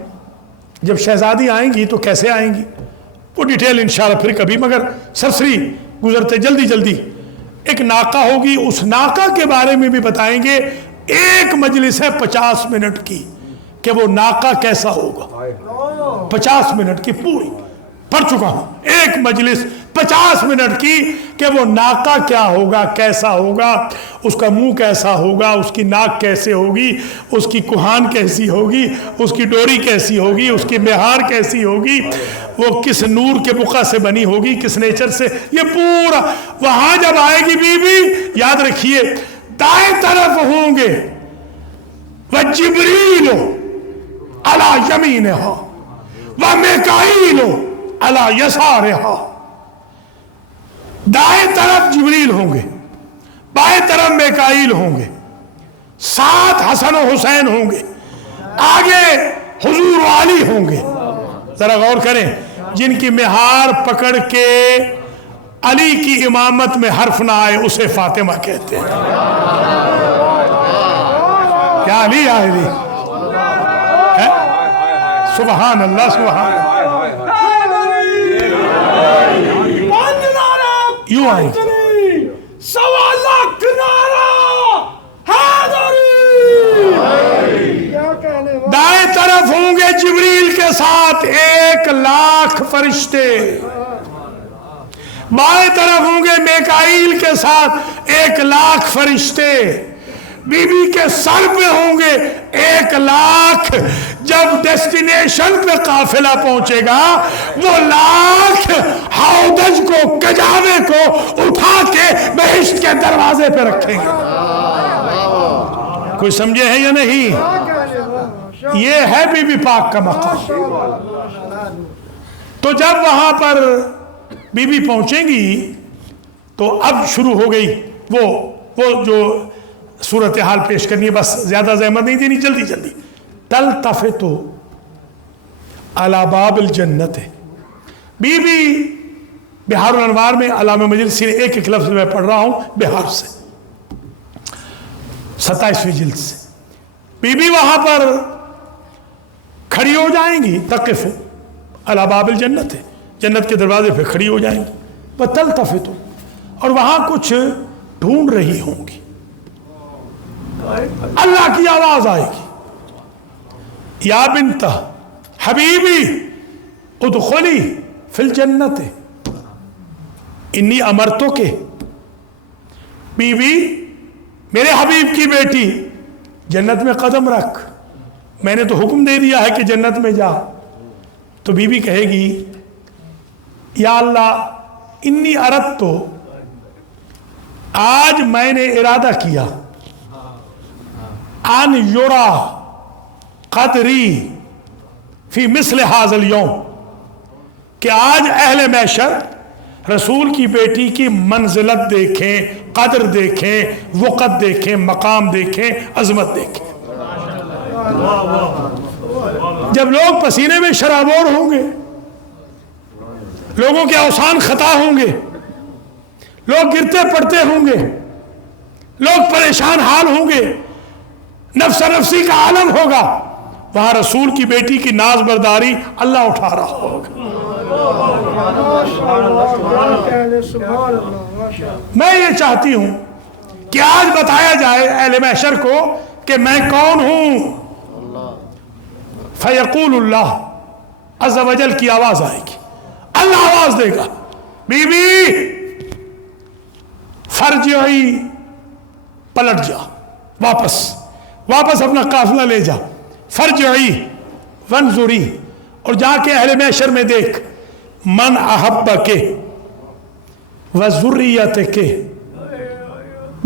जब शहजादी आएंगी तो कैसे आएंगी, वो डिटेल इंशाल्लाह फिर कभी, मगर सरसरी गुजरते जल्दी जल्दी एक नाका होगी, उस नाका के बारे में भी बताएंगे। एक मजलिस है 50 मिनट की कि वो नाका कैसा होगा। 50 मिनट की पूरी पढ़ चुका हूं, एक मजलिस 50 मिनट की कि वो नाका क्या होगा, कैसा होगा, उसका मुंह कैसा होगा, उसकी नाक कैसे होगी, उसकी कुहान कैसी होगी, उसकी डोरी कैसी होगी, उसकी मेहार कैसी होगी, वो किस नूर के बुका से बनी होगी, किस नेचर से, ये पूरा वहां जब आएगी बीबी, याद रखिए दाएं तरफ होंगे वह जिब्रील अला यमीन हो वह मिकाईल अला यसार हो। दाएं तरफ जिब्रील होंगे, बाएं तरफ मिकाईल होंगे, साथ हसन और हुसैन होंगे, आगे हुजूर अली होंगे। जरा गौर करें, जिनकी मेहार पकड़ के अली की इमामत में हर्फ ना आए उसे फातिमा कहते हैं। क्या अली आए ली? सुबहान अल्लाह, सुबहान। यूं आएंगे, सवा लाख नारा दाएं तरफ होंगे जिब्रील के साथ 1 लाख फरिश्ते, बाएं तरफ होंगे मिकाईल के साथ 1 लाख फरिश्ते, बीबी के सर पे होंगे 1 लाख। जब डेस्टिनेशन पे काफिला पहुंचेगा, वो लाख हाउदज को, कजावे को उठा के बहिश्त के दरवाजे पे रखेंगे। कोई समझे है या नहीं? ये है बीबी पाक का मकाम। तो जब वहां पर बीबी पहुंचेंगी तो अब शुरू हो गई वो जो सूरत हाल पेश करनी है, बस ज़्यादा ज़हमत नहीं देनी, जल्दी जल्दी। तल तफ़े तो अला बाबिल जन्नत है। बीबी बिहारुल अनवार में अल्लामा मजलिसी ने एक एक लफ्ज़ में पढ़ रहा हूँ बिहार से, 27वीं जिल्द से। बीबी वहाँ पर खड़ी हो जाएंगी, तक़िफ़ अला बाबिल जन्नत है, जन्नत के दरवाजे पे खड़ी हो जाएंगी। वह तल तफ़े तो, और वहाँ कुछ ढूंढ रही होंगी। अल्लाह की आवाज़ आएगी, या बिन्त हबीबी उदखुली फिल जन्नत इन्नी अमरतों के। बीवी, मेरे हबीब की बेटी, जन्नत में कदम रख, मैंने तो हुक्म दे दिया है कि जन्नत में जा। तो बीवी कहेगी, या अल्लाह इन्नी अरद तो, आज मैंने इरादा किया, अन युरा कदरी फी मिस्ल हाज़िल यौम, कि आज अहले महशर रसूल की बेटी की मंजिलत देखें, कदर देखें, वक़्त देखें, मकाम देखें, अजमत देखें। जब लोग पसीने में शराबोर होंगे, लोगों के अवसान खता होंगे, लोग गिरते पड़ते होंगे, लोग परेशान हाल होंगे, नफ्सा नफ्सी का आलम होगा, वहां रसूल की बेटी की नाज बरदारी अल्लाह उठा रहा होगा। मैं ये चाहती हूं कि आज बताया जाए अहले महशर को कि मैं कौन हूं। फयक़ूलुल्लाह अज़्ज़ा वजल की आवाज आएगी, अल्लाह आवाज देगा, बीबी फरजिई, पलट जा, वापस अपना काफिला ले जा। फरजिई वंजुरी, और जाके अहले महशर में देख, मन अहब्ब के व ज़ुर्रियत के,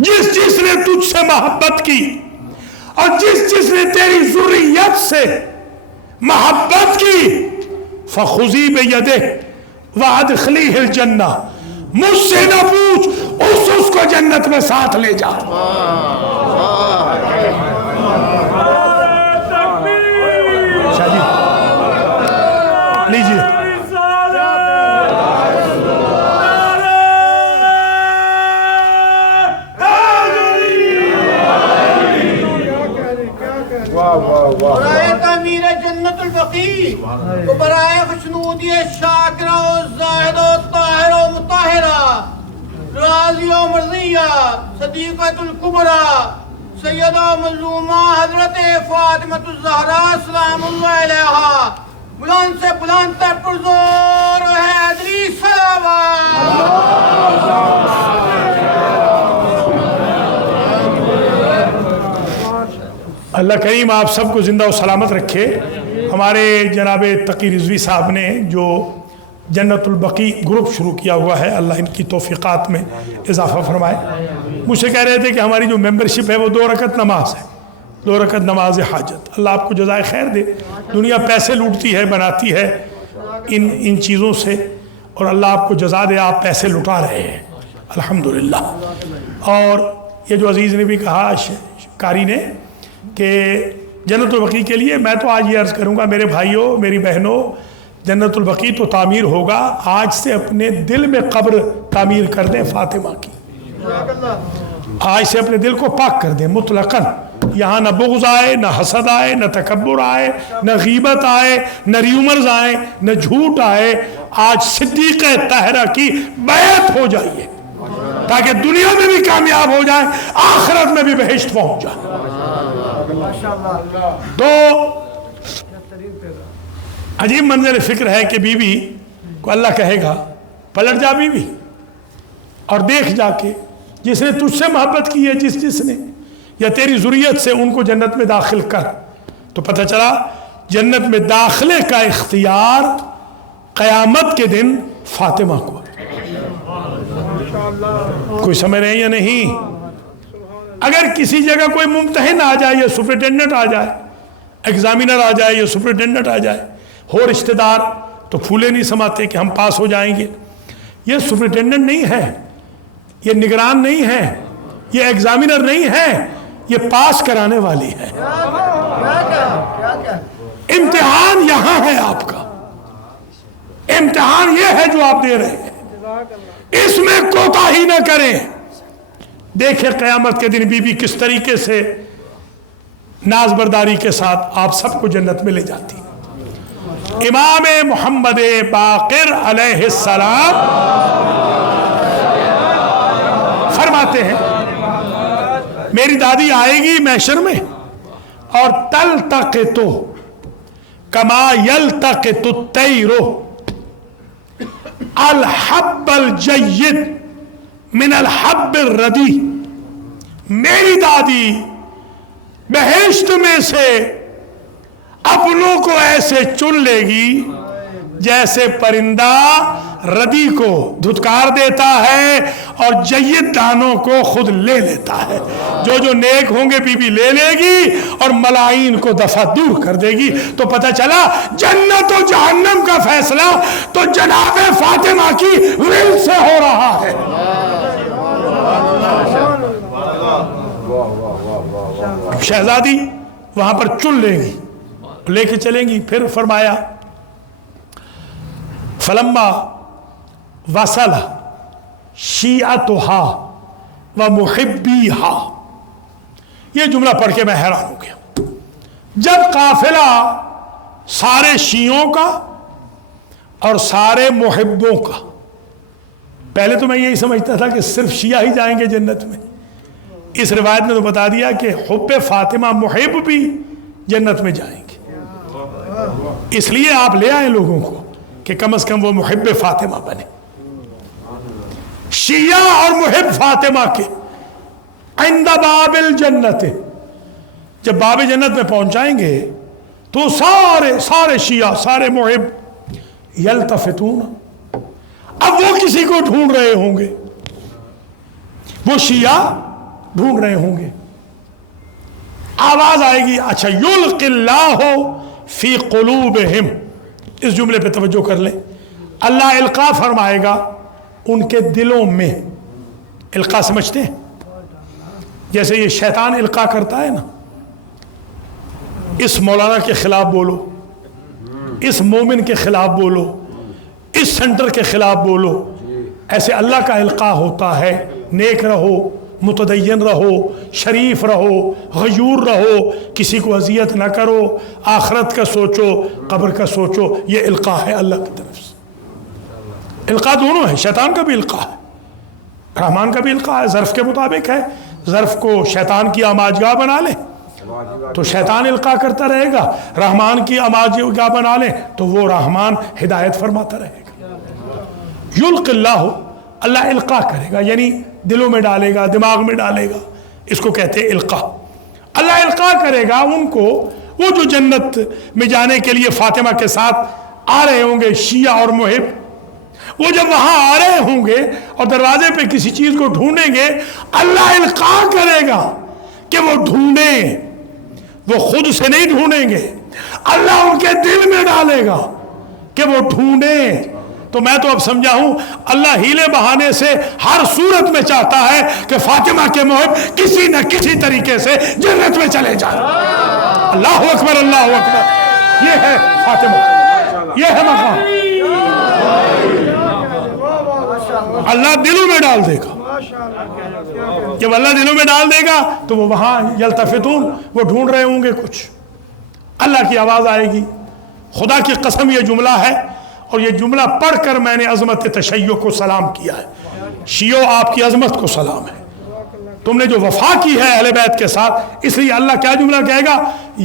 जिसने तुझसे मोहब्बत की और जिसने तेरी ज़ुर्रियत से मोहब्बत की, फ़ख़ुज़ी बियदे व अदख़िलीहिल जन्ना, मुझसे न पूछ, उसको जन्नत में साथ ले जा। शादी लीजिए। बराए तामीर जन्नतुल बकी, बराए खुशनूदी शाकिरा ज़ाहिदा ताहिरा मुताहिरा, राज़िया मर्ज़िया, सदीक़तुल कुबरा, सैयदा मज़लूमा हज़रत फ़ातिमतुज़ ज़हरा सलामुल्लाह अलैहा, बुलंद से बुलंद तक पुरज़ोर हैदरी अल्लाह करीम आप सबको ज़िंदा और सलामत रखे। हमारे जनाब तकी रिजवी साहब ने जो जन्नतुल बकी ग्रुप शुरू किया हुआ है, अल्लाह इनकी तौफ़ीक़ात में इजाफ़ा फरमाए। मुझसे कह रहे थे कि हमारी जो मेंबरशिप है वो 2 रकत नमाज है, 2 रकत नमाज हाजत। अल्लाह आपको जज़ाए खैर दे। दुनिया पैसे लूटती है, बनाती है इन चीज़ों से, और अल्लाह आपको जज़ा दे, आप पैसे लुटा रहे हैं अल्हम्दुलिल्लाह। और ये जो अज़ीज़ ने भी कहा, कारी ने, कि जन्नतुल बकी के लिए मैं तो आज ये अर्ज़ करूँगा, मेरे भाइयों मेरी बहनों, जन्नतुल बकी तो तामीर होगा। आज से अपने दिल में कब्र तामीर कर दें फातिमा की, आज से अपने दिल को पाक कर दें मुतलकन। यहाँ न बुग़्ज़ आए, न हसद आए, न तकब्बुर आए, न गीबत आए, न र्यूमर्स आए, न झूठ आए। आज सिद्दीक़ ताहिरा की बैत हो जाइए, ताकि दुनिया में भी कामयाब हो जाए, आखिरत में भी बहिश्त पहुँच जाए। तो अजीब मंजर फिक्र है कि बीवी को अल्लाह कहेगा, पलट जा बीवी और देख जाके जिसने तुझसे मोहब्बत की है, जिसने या तेरी ज़ुर्रियत से, उनको जन्नत में दाखिल कर। तो पता चला जन्नत में दाखिले का इख्तियार क़यामत के दिन फातिमा को। कोई समझ रहे हैं या नहीं? अगर किसी जगह कोई मुम्तहिन आ जाए या सुपरिटेंडेंट आ जाए, एग्जामिनर आ जाए या सुपरिटेंडेंट आ जाए, हो रिश्तेदार, तो फूले नहीं समाते कि हम पास हो जाएंगे। یہ سپرنٹینڈنٹ نہیں ہے، یہ نگران نہیں ہے، یہ ایگزامینر نہیں ہے، یہ پاس کرانے والی ہے۔ امتحان یہاں ہے آپ کا، امتحان یہ ہے جو آپ دے رہے ہیں، اس میں کوتاہی نہ کریں۔ دیکھیں قیامت کے دن بی بی کس طریقے سے ناز برداری کے ساتھ آپ سب کو جنت میں لے جاتی۔ امام محمد باقر علیہ السلام فرماتے ہیں میری دادی آئے گی محشر میں اور تلتقط کما یلتقط الطیر الحب الجید من الحب الردی، میری دادی بہشت میں سے اپنوں کو ایسے چن لے گی جیسے پرندہ ردی کو دھتکار دیتا ہے اور جید دانوں کو خود لے لیتا ہے۔ جو جو نیک ہوں گے بی بی لے لے گی اور ملائین کو دفع دور کر دے گی۔ تو پتہ چلا جنت و جہنم کا فیصلہ تو جناب فاطمہ کی ول سے ہو رہا ہے۔ شہزادی وہاں پر چن لے گی، لے کے چلیں گی۔ پھر فرمایا فلما وصل شیعتھا و محبیہا، یہ جملہ پڑھ کے میں حیران ہو گیا۔ جب قافلہ سارے شیعوں کا اور سارے محبوں کا، پہلے تو میں یہی سمجھتا تھا کہ صرف شیعہ ہی جائیں گے جنت میں، اس روایت نے تو بتا دیا کہ حب فاطمہ محب بھی جنت میں جائیں گے۔ اس لیے آپ لے آئیں لوگوں کو کہ کم از کم وہ محب فاطمہ بنے۔ شیعہ اور محب فاطمہ کے عند باب الجنت، جب باب جنت میں پہنچائیں گے تو سارے شیعہ سارے محب یلتفتون، اب وہ کسی کو ڈھونڈ رہے ہوں گے، وہ شیعہ ڈھونڈ رہے ہوں گے۔ آواز آئے گی، اچھا یلقی اللہ فی قلوبہم، اس جملے پہ توجہ کر لیں، اللہ القاء فرمائے گا ان کے دلوں میں۔ القاء سمجھتے ہیں؟ جیسے یہ شیطان القاء کرتا ہے نا، اس مولانا کے خلاف بولو، اس مومن کے خلاف بولو، اس سنٹر کے خلاف بولو، ایسے اللہ کا القاء ہوتا ہے، نیک رہو، متدین رہو، شریف رہو، غیور رہو، کسی کو اذیت نہ کرو، آخرت کا سوچو، قبر کا سوچو، یہ القاء ہے اللہ کی طرف سے۔ القاء دونوں ہے، شیطان کا بھی القاء ہے، رحمان کا بھی القاء ہے، ظرف کے مطابق ہے۔ ظرف کو شیطان کی آماجگاہ بنا لیں تو شیطان القاء کرتا رہے گا، رحمان کی آماجگاہ بنا لیں تو وہ رحمان ہدایت فرماتا رہے گا۔ یلقی اللہ، اللہ القاء کرے گا، یعنی دلوں میں ڈالے گا، دماغ میں ڈالے گا، اس کو کہتے ہیں القاء۔ اللہ القاء کرے گا ان کو، وہ جو جنت میں جانے کے لیے فاطمہ کے ساتھ آ رہے ہوں گے شیعہ اور محب، وہ جب وہاں آ رہے ہوں گے اور دروازے پہ کسی چیز کو ڈھونڈیں گے، اللہ القاء کرے گا کہ وہ ڈھونڈیں، وہ خود سے نہیں ڈھونڈیں گے، اللہ ان کے دل میں ڈالے گا کہ وہ ڈھونڈیں۔ تو میں تو اب سمجھا ہوں اللہ ہیلے بہانے سے ہر صورت میں چاہتا ہے کہ فاطمہ کے محب کسی نہ کسی طریقے سے جنت میں چلے جائیں۔ اللہ اکبر، اللہ اکبر، یہ ہے فاطمہ، یہ ہے مقام، اللہ دلوں میں ڈال دے گا۔ جب اللہ دلوں میں ڈال دے گا تو وہ وہاں یلتفتون، وہ ڈھونڈ رہے ہوں گے کچھ، اللہ کی آواز آئے گی۔ خدا کی قسم یہ جملہ ہے، اور یہ جملہ پڑھ کر میں نے عظمت تشیع کو سلام کیا ہے۔ شیعو آپ کی عظمت کو سلام ہے، تم نے جو وفا کی ہے اہل بیت کے ساتھ، اس لیے اللہ کیا جملہ کہے گا؟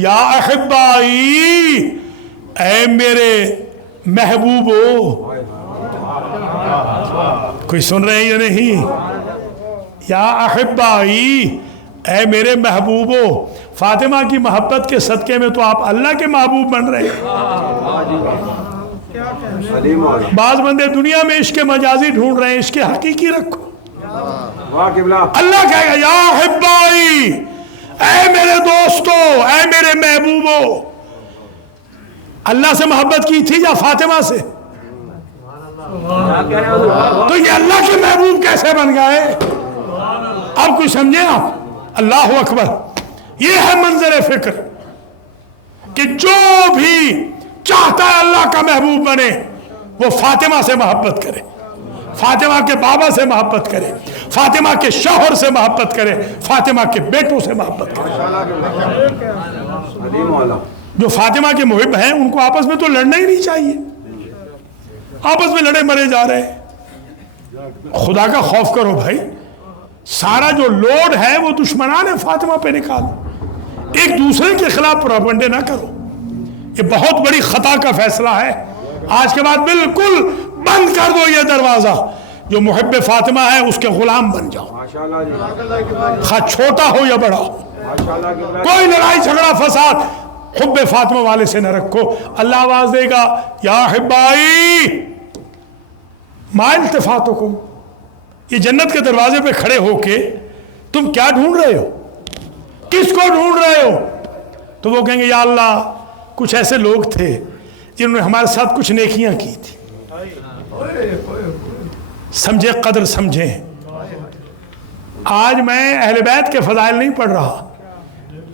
یا احبائی، اے میرے محبوبو، کوئی سن رہے ہیں یا نہیں؟ یا احبائی، اے میرے محبوبو، فاطمہ کی محبت کے صدقے میں تو آپ اللہ کے محبوب بن رہے ہیں۔ بعض بندے دنیا میں عشق مجازی ڈھونڈ رہے ہیں، عشق حقیقی رکھو۔ اللہ کہے گا یا احبائی، اے میرے دوستو، اے میرے محبوبو۔ اللہ سے محبت کی تھی یا فاطمہ سے؟ تو یہ اللہ کے محبوب کیسے بن گئے؟ اب کچھ سمجھے آپ؟ اللہ اکبر. یہ ہے منظر فکر کہ جو بھی چاہتا ہے اللہ کا محبوب بنے وہ فاطمہ سے محبت کرے، فاطمہ کے بابا سے محبت کرے، فاطمہ کے شوہر سے محبت کرے، فاطمہ کے بیٹوں سے محبت کرے. جو فاطمہ کے محب ہیں ان کو آپس میں تو لڑنا ہی نہیں چاہیے، آپس میں لڑے مرے جا رہے ہیں. خدا کا خوف کرو بھائی. سارا جو لوڈ ہے وہ دشمنان فاطمہ پہ نکالو، ایک دوسرے کے خلاف پروپگنڈے نہ کرو. یہ بہت بڑی خطا کا فیصلہ ہے. آج کے بعد بالکل بند کر دو یہ دروازہ. جو محب فاطمہ ہے اس کے غلام بن جاؤ، خواہ چھوٹا ہو یا بڑا ہو. کوئی لڑائی جھگڑا فساد حب فاطمہ والے سے نہ رکھو. اللہ آواز دے گا یا احبائی ما التفاتکم. یہ جنت کے دروازے پہ کھڑے ہو کے تم کیا ڈھونڈ رہے ہو؟ کس کو ڈھونڈ رہے ہو؟ تو وہ کہیں گے یا اللہ کچھ ایسے لوگ تھے جنہوں نے ہمارے ساتھ کچھ نیکیاں کی تھی. سمجھے قدر سمجھیں. آج میں اہل بیت کے فضائل نہیں پڑھ رہا،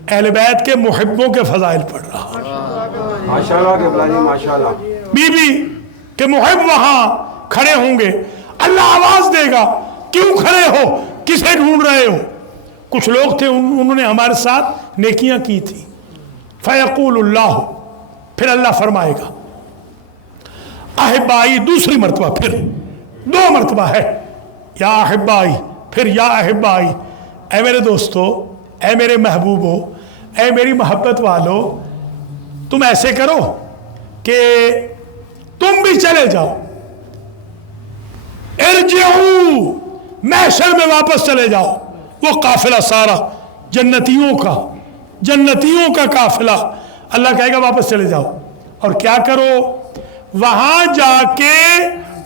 اہل بیت کے محبوں کے فضائل پڑھ رہا. ماشاءاللہ. بی بی کے محب وہاں کھڑے ہوں گے. اللہ آواز دے گا کیوں کھڑے ہو، کسے ڈھونڈ رہے ہو؟ کچھ لوگ تھے انہوں نے ہمارے ساتھ نیکیاں کی تھی. فیقول اللہ، پھر اللہ فرمائے گا احبائی. دوسری مرتبہ، پھر 2 مرتبہ ہے یا احبائی، پھر یا احبائی. اے میرے دوستو، اے میرے محبوبو، اے میری محبت والو، تم ایسے کرو کہ تم بھی چلے جاؤ. ارجعو، محشر میں واپس چلے جاؤ. وہ قافلہ سارا جنتیوں کا قافلہ، اللہ کہے گا واپس چلے جاؤ. اور کیا کرو؟ وہاں جا کے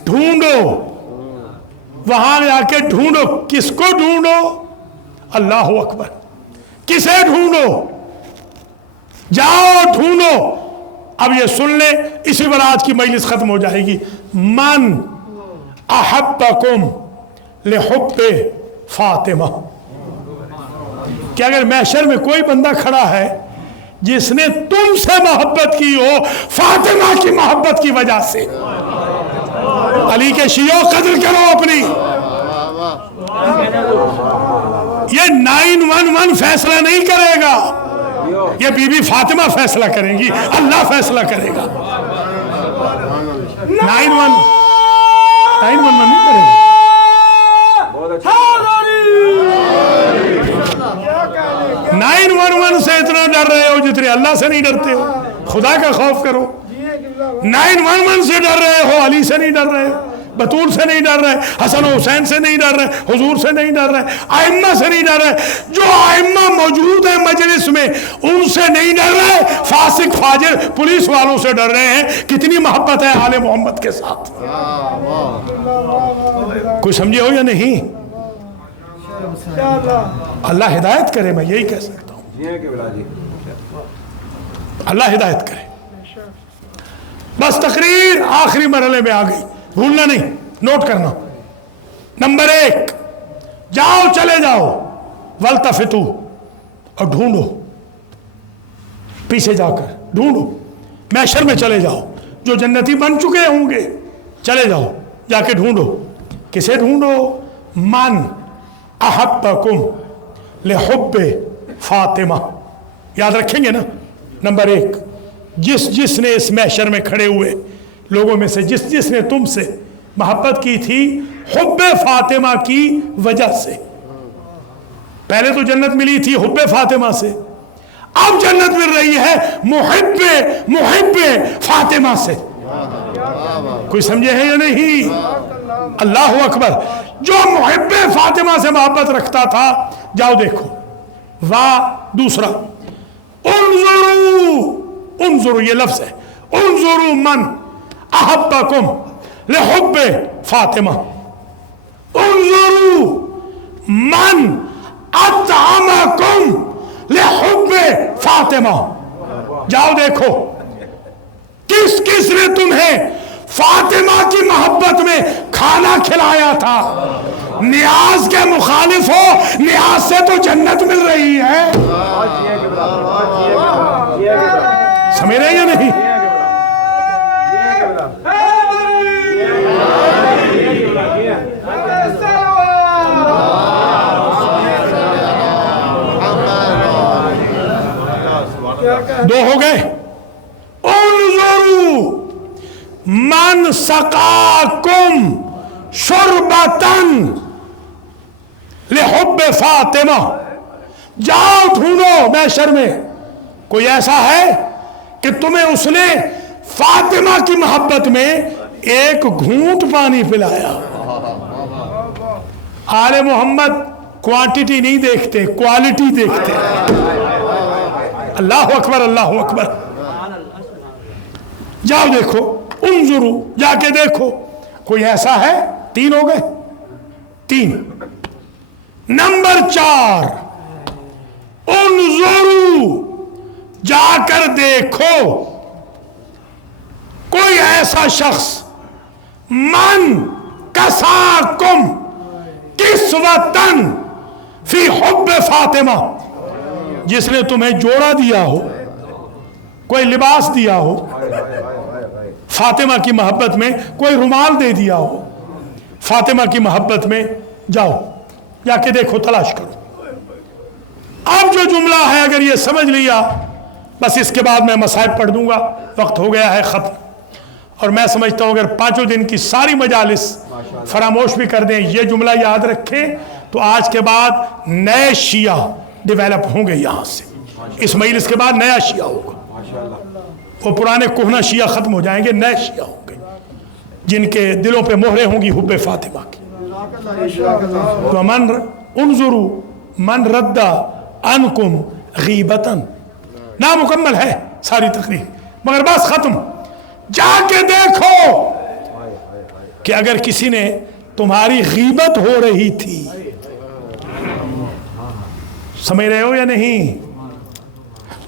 ڈھونڈو، وہاں جا کے ڈھونڈو. کس کو ڈھونڈو؟ اللہ اکبر. کسے ڈھونڈو؟ جاؤ ڈھونڈو. اب یہ سن لے، اسی پر آج کی مجلس ختم ہو جائے گی. من احبکم لحب فاطمہ. کہ اگر محشر میں کوئی بندہ کھڑا ہے جس نے تم سے محبت کی ہو فاطمہ کی محبت کی وجہ سے، علی کے شیعوں قدر کرو اپنی. یہ 911 فیصلہ نہیں کرے گا، یہ بی بی فاطمہ فیصلہ کریں گی، اللہ فیصلہ کرے گا. 911 نہیں کرے گا. 911 سے اتنا ڈر رہے ہو جتنے اللہ سے نہیں ڈرتے ہو. خدا کا خوف کرو. 911 سے ڈر رہے ہو، علی سے نہیں ڈر رہے، بطول سے نہیں ڈر رہے، حسن و حسین سے نہیں ڈر رہے، حضور سے نہیں ڈر رہے، ائمہ سے نہیں ڈر رہے. جو ائمہ موجود ہیں مجلس میں ان سے نہیں ڈر رہے، فاسق فاجر پولیس والوں سے ڈر رہے ہیں. کتنی محبت ہے آل محمد کے ساتھ. کوئی سمجھے ہو یا نہیں؟ اللہ ہدایت کرے، میں یہی کہہ سکتا ہوں. اللہ ہدایت کرے. بس تقریر آخری مرحلے میں آ گئی، بھولنا نہیں، نوٹ کرنا. نمبر 1، جاؤ، چلے جاؤ، والتفتو، اور ڈھونڈو. پیچھے جا کر ڈھونڈو. محشر میں چلے جاؤ. جو جنتی بن چکے ہوں گے چلے جاؤ، جا کے ڈھونڈو. کسے ڈھونڈو؟ من احبکم لحب فاطمہ. یاد رکھیں گے نا. نمبر 1، جس نے اس محشر میں کھڑے ہوئے لوگوں میں سے جس نے تم سے محبت کی تھی حب فاطمہ کی وجہ سے. پہلے تو جنت ملی تھی حب فاطمہ سے، اب جنت مل رہی ہے محب فاطمہ سے. کوئی سمجھے ہے یا نہیں؟ اللہ اکبر. جو محب فاطمہ سے محبت رکھتا تھا، جاؤ دیکھو. دوسرا، انظروا یہ لفظ ہے، انظروا من احبکم لحب فاطمہ. انظروا من اطعمکم لحب فاطمہ. جاؤ دیکھو کس نے تمہیں फातिमा की मोहब्बत में खाना खिलाया था। नियाज के मुखालिफ हो, नियाज से तो जन्नत मिल रही है। समझ रहे हैं या नहीं? दो हो गए। उन्जुरू मन सकाकुम शुरबतन लिहुब्बे फातिमा। जाओ ढूंढो मैशर में कोई ऐसा है कि तुम्हें उसने फातिमा की मोहब्बत में एक घूंट पानी पिलाया। आले मोहम्मद क्वांटिटी नहीं देखते, क्वालिटी देखते। अल्लाह अकबर, अल्लाह अकबर। जाओ देखो, उन्जुरू, जाके देखो कोई ऐसा है। 3 हो गए, 3। नंबर 4, उन्जुरू, जाकर देखो कोई ऐसा शख्स मन कसाकुम किस्वतन फी हुब्बे फातिमा, जिसने तुम्हें जोड़ा दिया हो, कोई लिबास दिया हो, फातिमा की मोहब्बत में कोई रुमाल दे दिया हो, फातिमा की मोहब्बत में। जाओ जाके देखो, तलाश करो। अब जो जुमला है अगर ये समझ लिया, बस इसके बाद मैं मसाइब पढ़ दूंगा, वक्त हो गया है ख़त्म। और मैं समझता हूँ अगर 5 दिन की सारी मजालिस फरामोश भी कर दें, ये जुमला याद रखें, तो आज के बाद नए शिया डेवलप होंगे। यहाँ से इस्माइल इसके बाद नया शिया होगा। वो पुराने कोहना शिया ख़त्म हो जाएंगे, नए शिया होंगे जिनके दिलों पे मोहरें होंगी हुब्बे फातिमा की। तो मन उन्जुरू मन रद्दा अनकुम गीबतन, नामुकम्मल है सारी तकरीर, मगर बस ख़त्म। जाके देखो कि अगर किसी ने तुम्हारी गीबत हो रही थी, समझ रहे हो या नहीं?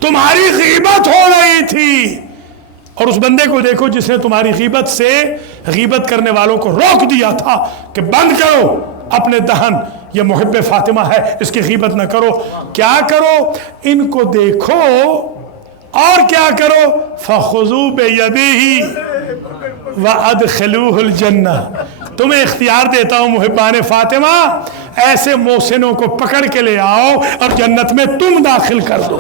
तुम्हारी गीबत हो रही थी, और उस बंदे को देखो जिसने तुम्हारी गीबत से गीबत करने वालों को रोक दिया था कि बंद करो अपने दहन, ये मुहिब्बे फातिमा है, इसकी गीबत ना करो। क्या करो? इनको देखो और क्या करो? फखुजू बेयदिही व अदखिलूहुल जन्ना। तुम्हें इख्तियार देता हूं मुहिब्बान फातिमा, ऐसे मोहसिनों को पकड़ के ले आओ और जन्नत में तुम दाखिल कर दो।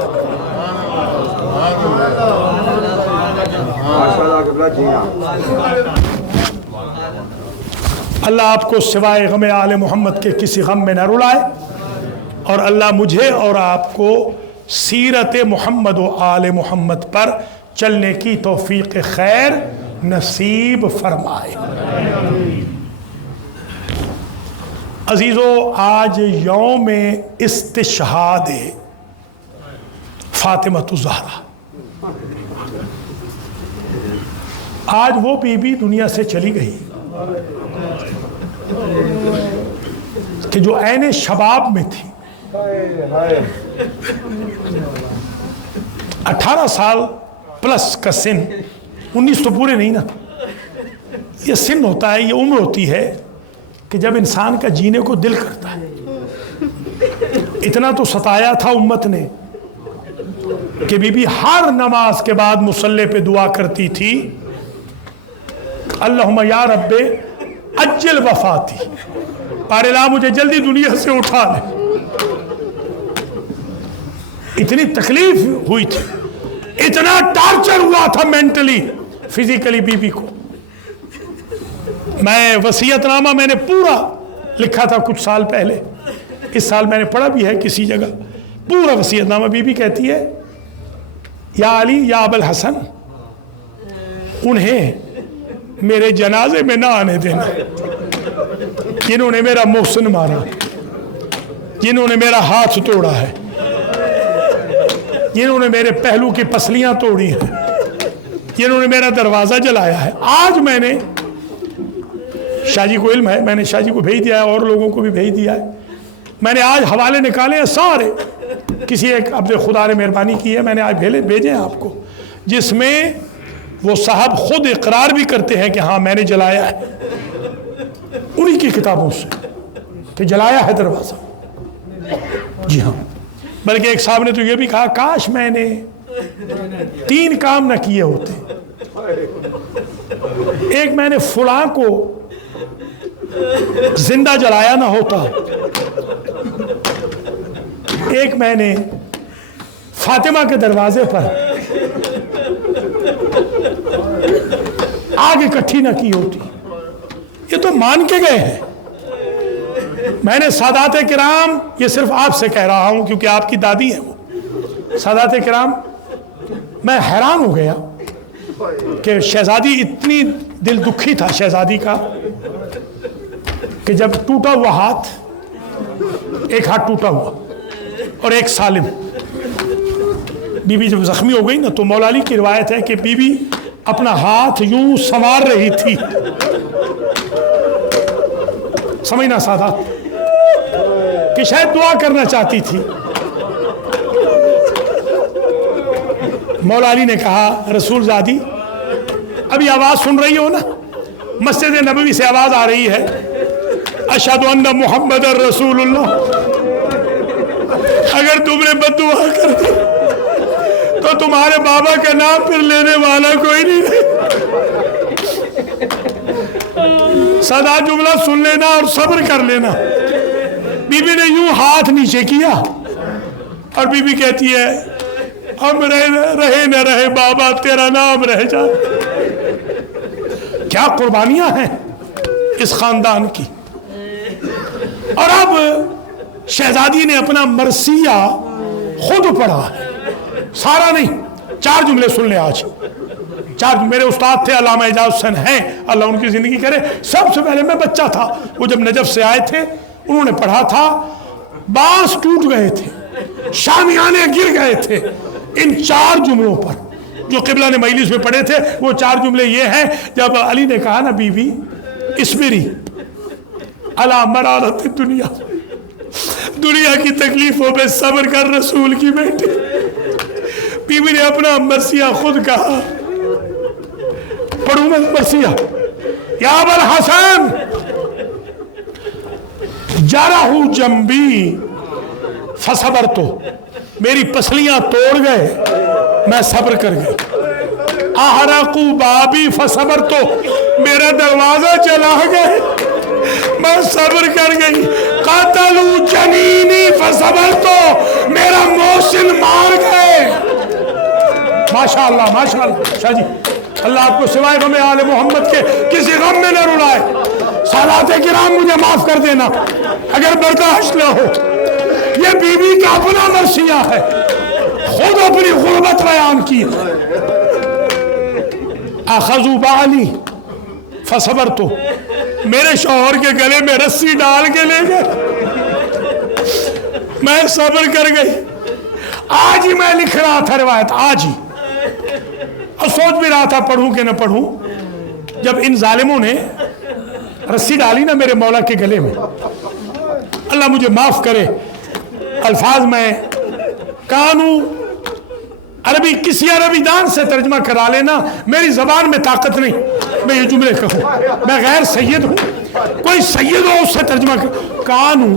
अल्लाह आपको सिवाय गम आले मोहम्मद के किसी गम में न रुलाए, और अल्लाह मुझे और आपको सीरत मोहम्मद व आले मोहम्मद पर चलने की तौफीक खैर नसीब फरमाए। अजीज़ों, आज यौम इस्तिशहाद फातिमा ज़हरा, आज वो बीबी दुनिया से चली गई कि जो ऐने शबाब में थी। 18 साल प्लस का सिन, 19 तो पूरे नहीं ना, ये सिन होता है, ये उम्र होती है कि जब इंसान का जीने को दिल करता है। इतना तो सताया था उम्मत ने कि बीबी हर नमाज के बाद मुसल्ले पे दुआ करती थी, अल्लाहुम्मा या रब्बे अज्जल वफाती, पारेला मुझे जल्दी दुनिया से उठा ले। इतनी तकलीफ हुई थी, इतना टार्चर हुआ था मेंटली फिजिकली बीबी को। मैं वसीयतनामा मैंने पूरा लिखा था कुछ साल पहले, इस साल मैंने पढ़ा भी है किसी जगह, पूरा वसीयतनामा। बीबी कहती है, या अली या अबुल हसन, उन्हें मेरे जनाजे में ना आने देना जिन्होंने मेरा मोहसिन मारा, जिन्होंने मेरा हाथ तोड़ा है, जिन्होंने मेरे पहलू की पसलियां तोड़ी हैं, जिन्होंने मेरा दरवाज़ा जलाया है। आज मैंने, शाहजी को इल्म है, मैंने शाहजी को भेज दिया है और लोगों को भी भेज दिया है। मैंने आज हवाले निकाले हैं सारे, किसी एक अब्दे खुदा ने मेहरबानी की है, मैंने आज भेजे हैं आपको, जिसमें وہ साहब खुद इकरार भी करते हैं कि हाँ मैंने जलाया है उन्हीं की किताबों से कि जलाया है दरवाज़ा। जी हाँ, बल्कि एक साहब ने तो ये भी कहा काश मैंने 3 काम न किए होते। एक, मैंने फुला को जिंदा जलाया ना होता। एक, मैंने फातिमा के दरवाजे पर आग इकट्ठी ना की होती। ये तो मान के गए हैं। मैंने सादात किराम, ये सिर्फ आपसे कह रहा हूं क्योंकि आपकी दादी है वो सादात किराम, मैं हैरान हो गया कि शहजादी, इतनी दिल दुखी था शहजादी का कि जब टूटा हुआ हाथ, एक हाथ टूटा हुआ और एक सालिम, बीबी जब जख्मी हो गई ना तो मौला अली की रिवायत है कि बीबी अपना हाथ यूं संवार रही थी, समझना सादा, कि शायद दुआ करना चाहती थी। मौला अली ने कहा रसूल ज़ादी, अभी आवाज़ सुन रही हो ना, मस्जिद नबवी से आवाज़ आ रही है अशहदु अन्ना मुहम्मदर रसूलुल्लाह। अगर तुमने बद्दुआ कर दी तो तुम्हारे बाबा का नाम फिर लेने वाला कोई नहीं रहे। सदा जुमला सुन लेना और सब्र कर लेना। बीबी ने यूं हाथ नीचे किया और बीबी कहती है हम रहे न रहे बाबा तेरा नाम रह जाए। क्या कुर्बानियां हैं इस खानदान की। और अब शहजादी ने अपना मरसिया खुद पढ़ा है, सारा नहीं, 4 जुमले सुन ले आज। 4 मेरे उस्ताद थे अल्लामा एजाज हुसैन हैं, अल्लाह उनकी जिंदगी करे। सबसे पहले मैं बच्चा था, वो जब नजफ से आए थे उन्होंने पढ़ा था, बांस टूट गए थे, शामियाने गिर गए थे। इन 4 जुमलों पर जो किबला ने मजलिस में पढ़े थे, वो 4 जुमले ये हैं। जब अली ने कहा ना बीबी इसमेरी अला मरारत दुनिया, दुनिया की तकलीफों पे सब्र कर रसूल की बेटी। बीबी ने अपना मरसिया खुद कहा, पढ़ू मैं मरसिया, या अबल हसन जाराहू जम्बी फसबर, तो मेरी पसलियां तोड़ गए मैं सब्र कर गई। आहराकू बाबी फसबर, तो मेरा दरवाजा चला गए मैं सब्र कर गई। कातलू जनीनी फसबर, तो मेरा मोहसिन मार गए। माशाअल्लाह माशाअल्लाह शाह जी, अल्लाह आपको सिवाय गमे आले मोहम्मद के किसी गम में न रुलाए। सादात किराम मुझे माफ कर देना अगर बर्दाश्त न हो। ये बीबी का अपना मरसिया है, खुद अपनी गुर्बत बयान की। अखजू बाली फसबर, तो मेरे शौहर के गले में रस्सी डाल के ले गए मैं सब्र कर गई। आज ही मैं लिख रहा था रिवायत, आज ही, और सोच भी रहा था पढ़ूं कि न पढ़ूं। जब इन जालिमों ने रस्सी डाली ना मेरे मौला के गले में, अल्लाह मुझे माफ करे, अल्फाज में कानू अरबी, किसी अरबी दान से तर्जमा करा लेना, मेरी जबान में ताकत नहीं मैं ये जुमले कहूँ। मैं गैर सैयद हूँ, कोई सैयद हो उससे तर्जमा कर। कानू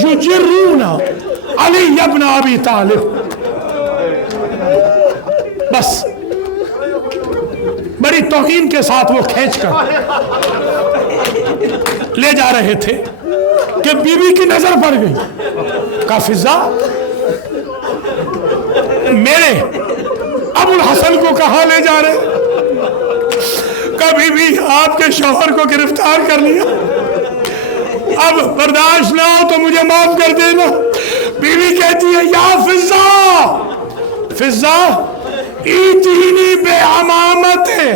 युजिरूना अली इब्न अबी तालिब, बस बड़ी तौहीन के साथ वो खींच कर ले जा रहे थे कि बीबी की नजर पड़ गई। का फिजा मेरे अबुल हसन को कहाँ ले जा रहे? कभी भी आपके शौहर को गिरफ्तार कर लिया, अब बर्दाश्त ना हो तो मुझे माफ कर देना। बीवी कहती है या फिजा, फिजा इतनी बेअमामत है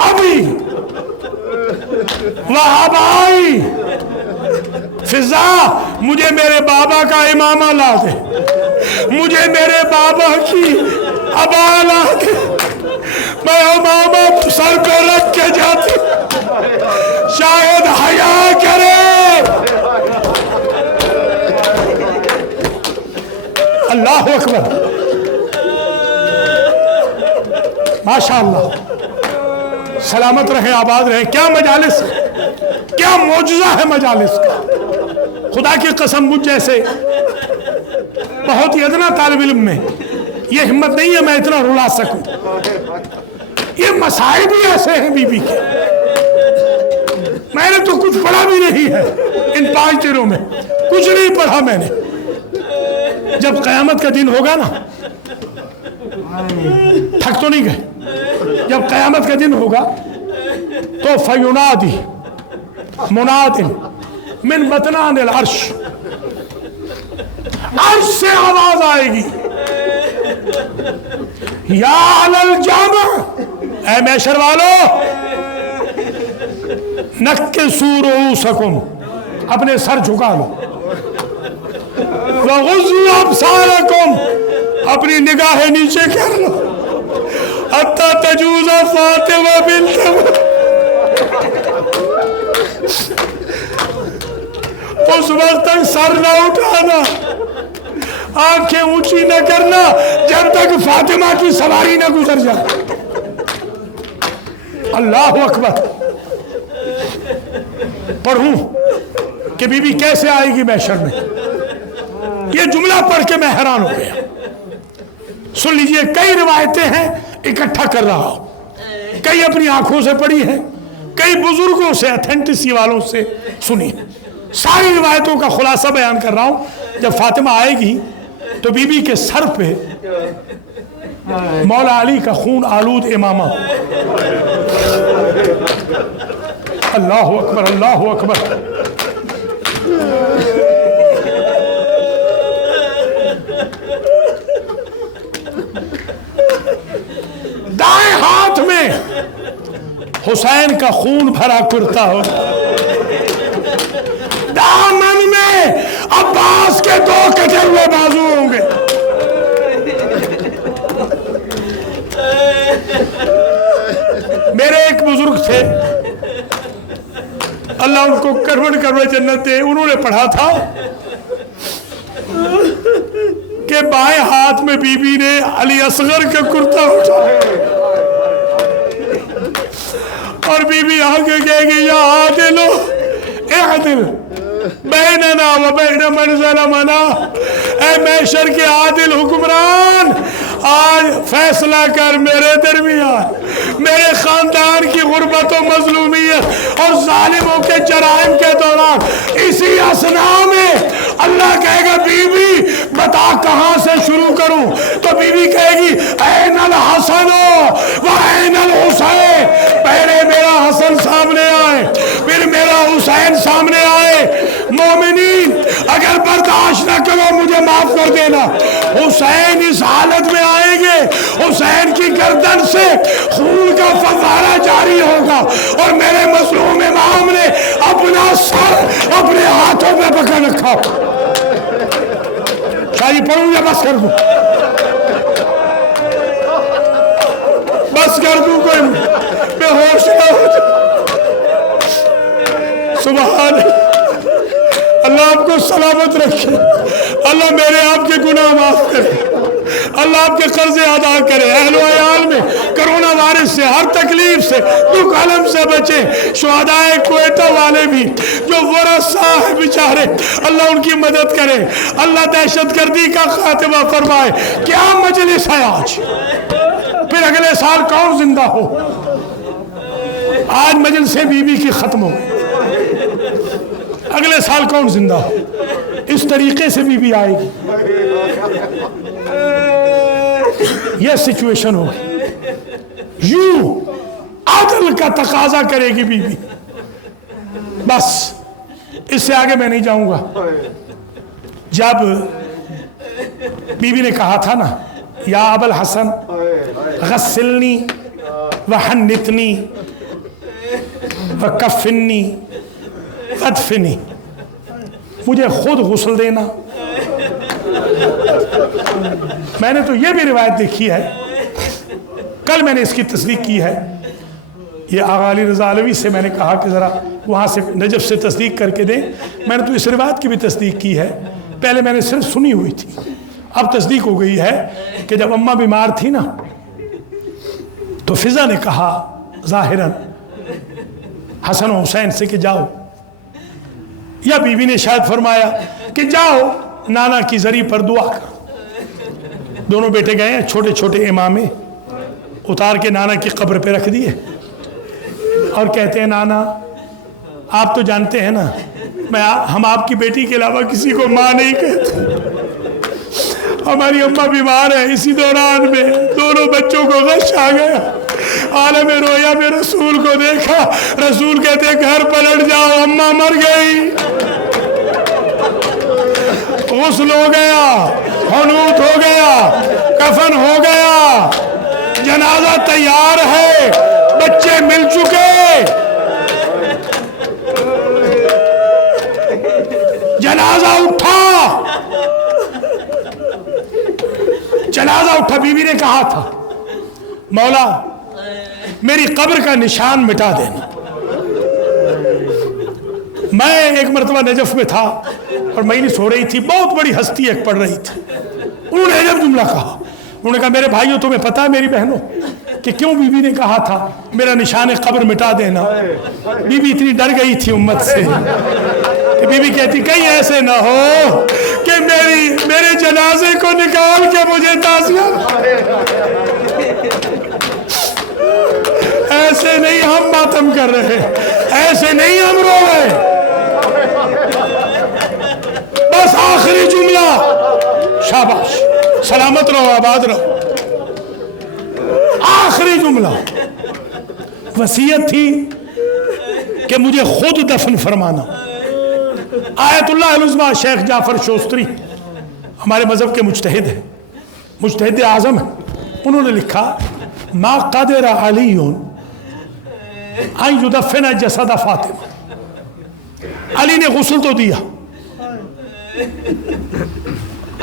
अभी वहाबाई, फिजा मुझे मेरे बाबा का इमामा ला दे, मुझे मेरे बाबा की अबा ला दे, मैं इमामा सर पे रख के जाती, शायद हया करे। अल्लाह अकबर। माशाअल्लाह, सलामत रहे, आबाद रहे। क्या मजालिस, क्या मौजज़ा है मजालिस का। खुदा की कसम, मुझ जैसे बहुत ही अदना तालिब इल्म में ये हिम्मत नहीं है मैं इतना रुला सकूं। ये मसाइब भी ऐसे हैं बीबी के, मैंने तो कुछ पढ़ा भी नहीं है इन 5 दिनों में, कुछ नहीं पढ़ा मैंने। जब क़यामत का दिन होगा ना, थक तो नहीं गए, जब क़यामत का दिन होगा तो फयुनादी मुनादिन मिन बतनानिल अर्श, अर्श से आवाज आएगी, या अलल जामा, ऐ मैशर वालों, नक्किसू रुऊसकुम, अपने सर झुका लो, वगुज़्ज़ू अब्सारकुम, अपनी निगाहें नीचे कर लो, हत्ता तजूज़ा फातिमा बिन्त, उस वक्त तक सर न उठाना, आंखें ऊंची न करना जब तक फातिमा की सवारी न गुजर जाए। अल्लाह अकबर। पढ़ूं कि बीबी कैसे आएगी महशर में, ये जुमला पढ़ के मैं हैरान हो गया। सुन लीजिए, कई रिवायतें हैं, इकट्ठा कर रहा हूं, कई अपनी आंखों से पढ़ी है, कई बुजुर्गों से, अथेंटिसी वालों से सुनी, सारी रिवायतों का खुलासा बयान कर रहा हूं। जब फातिमा आएगी तो बीबी के सर पे मौला अली का खून आलूद इमामा। अल्लाह अकबर, अल्लाह अकबर। दाएं हाथ में हुसैन का खून भरा कुर्ता हो, दामन में अब्बास के 2 कटे हुए बाजू होंगे। मेरे एक बुजुर्ग थे, अल्लाह उनको करवट करवट जन्नत दे, उन्होंने पढ़ा था कि बाएं हाथ में बीबी ने अली असगर का कुर्ता उठाया और बीबी आगे कहेगी, या आदिलो इअदिल बैनना व बैन मन ज़लमना, ऐ मैशर के आदिल हुक्मरान, आज फैसला कर मेरे दरमियान, मेरे खानदान की गुर्बत और मजलूमियत और जालिमों के जराइम के दौरान। इसी असना में अल्लाह कहेगा, बीबी बता कहां से शुरू करूं, तो बीबी कहेगी, ऐनल हसनो व ऐनल हुसैन, पहले मेरा हसन सामने आए, फिर मेरा हुसैन सामने आए। मोमिनीन, अगर बर्दाश्त न करो मुझे माफ कर देना। हुसैन इस हालत में आएंगे, हुसैन की गर्दन से खून का फव्वारा जारी होगा और मेरे मजलूम इमाम ने अपना सर अपने हाथों में पकड़ रखा। शायद पढ़ूं या बस कर दूं? बस कर दूं, कोई बेहोश ना हो जाए। सुभान अल्लाह, आपको सलामत रखे, अल्लाह मेरे आपके गुनाह माफ करे, अल्लाह आपके कर्जे अदा करे, अहलो अयाल में कोरोना वायरस से, हर तकलीफ से, दुख अलम से बचे। शुहदाए क्वेटा वाले भी जो वरसा है बेचारे, अल्लाह उनकी मदद करे, अल्लाह दहशतगर्दी का खात्मा फरमाए। क्या मजलिस है आज, फिर अगले साल कौन जिंदा हो। आज मजलिस बीबी की खत्म हो, अगले साल कौन जिंदा हो। इस तरीके से बीबी आएगी, यह सिचुएशन होगी, यूं आदल का तकाजा करेगी बीबी। बस इससे आगे मैं नहीं जाऊंगा। जब बीबी ने कहा था ना, या अबल हसन गस्सिलनी व हन्नितनी व कफिन्नी वदफिनी, मुझे खुद गुस्ल देना। मैंने तो ये भी रिवायत देखी है, कल मैंने इसकी तस्दीक की है। ये आगा अली रज़ा अलवी से मैंने कहा कि ज़रा वहाँ से नजफ से तस्दीक करके दें। मैंने तो इस रिवायत की भी तस्दीक की है, पहले मैंने सिर्फ सुनी हुई थी, अब तस्दीक हो गई है कि जब अम्मा बीमार थी ना, तो फिजा ने कहा ज़ाहिरन हसन और हुसैन से कि जाओ, या बीवी ने शायद फरमाया कि जाओ नाना की जरी पर दुआ करो। दोनों बेटे गए हैं, छोटे छोटे इमामे उतार के नाना की कब्र पे रख दिए और कहते हैं नाना आप तो जानते हैं ना हम आपकी बेटी के अलावा किसी को माँ नहीं कहते, हमारी अम्मा बीमार है। इसी दौरान में दोनों बच्चों को गश आ गया, आलम रोया में रसूल को देखा, रसूल कहते घर पलट जाओ अम्मा मर गई। गुस्ल हो गया, हुनूत हो गया, कफन हो गया, जनाजा तैयार है, बच्चे मिल चुके, जनाजा उठा, जनाजा उठा। बीवी ने कहा था मौला मेरी कब्र का निशान मिटा देना। मैं एक मरतबा नजफ में था और मजलिस हो रही थी, बहुत बड़ी हस्ती एक पढ़ रही थी, उन्होंने अजब जुमला कहा। उन्होंने कहा मेरे भाइयों तुम्हें पता है मेरी बहनों कि क्यों बीवी ने कहा था मेरा निशान कब्र मिटा देना। बीवी इतनी डर गई थी उम्मत से कि बीवी कहती कहीं ऐसे ना हो कि मेरे जनाजे को निकाल के मुझे ताज़िया, ऐसे नहीं हम मातम कर रहे, ऐसे नहीं हम रो रहे। बस आखिरी जुमला, शाबाश, सलामत रहो, आबाद रहो। आखिरी जुमला वसीयत थी कि मुझे खुद दफन फरमाना। आयतुल्लाह अल-उज़्मा शेख जाफर शोस्त्री हमारे मजहब के मुज्तहिद हैं, मुज्तहिद आज़म है। उन्होंने लिखा मा क़दर अलीयुन अन युदफ़िन जसद फातिमा। अली ने गुस्ल तो दिया,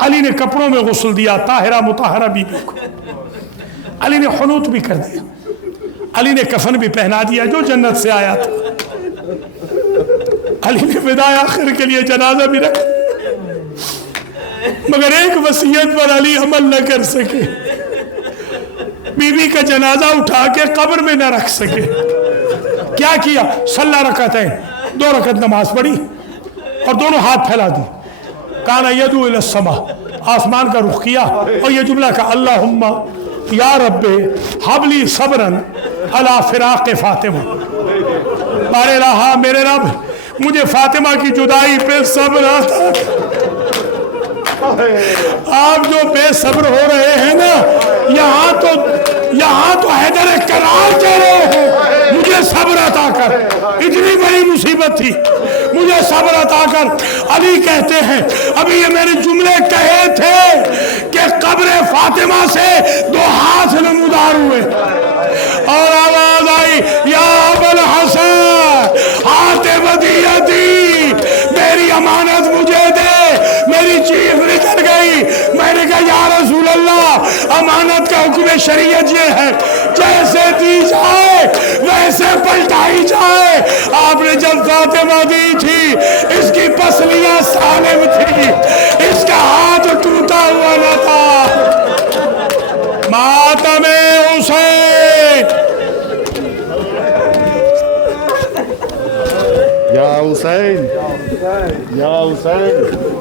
अली ने कपड़ों में गुस्ल दिया ताहिरा मुताहरा बीबी को, अली ने हुनूत भी कर दिया, अली ने कफन भी पहना दिया जो जन्नत से आया था, अली ने विदाए आखिर के लिए जनाजा भी रखा, मगर एक वसीयत पर अली अमल न कर सके, बीबी का जनाजा उठा के कब्र में न रख सके। क्या किया? सल्ला रकअतैन, 2 रकअत नमाज पढ़ी और दोनों हाथ फैला दी, काना यदू इला समा, आसमान का रुख किया और ये जुमला का अल्लाहुम्मा या रब्बे हबली सब्रन अला फिराक फातिमा। मारे रहा मेरे रब मुझे फातिमा की जुदाई पे सब्र आता। आप जो बेसब्र हो रहे हैं ना, यहाँ तो हैदर करार कह रहे हैं मुझे सब्र अता कर। इतनी बड़ी मुसीबत थी, मुझे सब्र अता कर। अली कहते हैं अभी ये मेरे जुमले कहे थे कि कब्र फातिमा से 2 हाथ नमूदार हुए और आवाज आई या अबुल हसन हाथे वदीयती, मेरी अमानत मुझे दे। मेरी चीख निकल गई, मैंने कहा या रसूल अल्लाह अमानत का हुक्म शरीयत ये है जैसे दी जाए वैसे पलटाई जाए। आपने जब फातिमा दी थी इसकी पसलियां सालिम थी, इसका हाथ टूटा हुआ न था। मातमे हुसैन, या हुसैन, या हुसैन।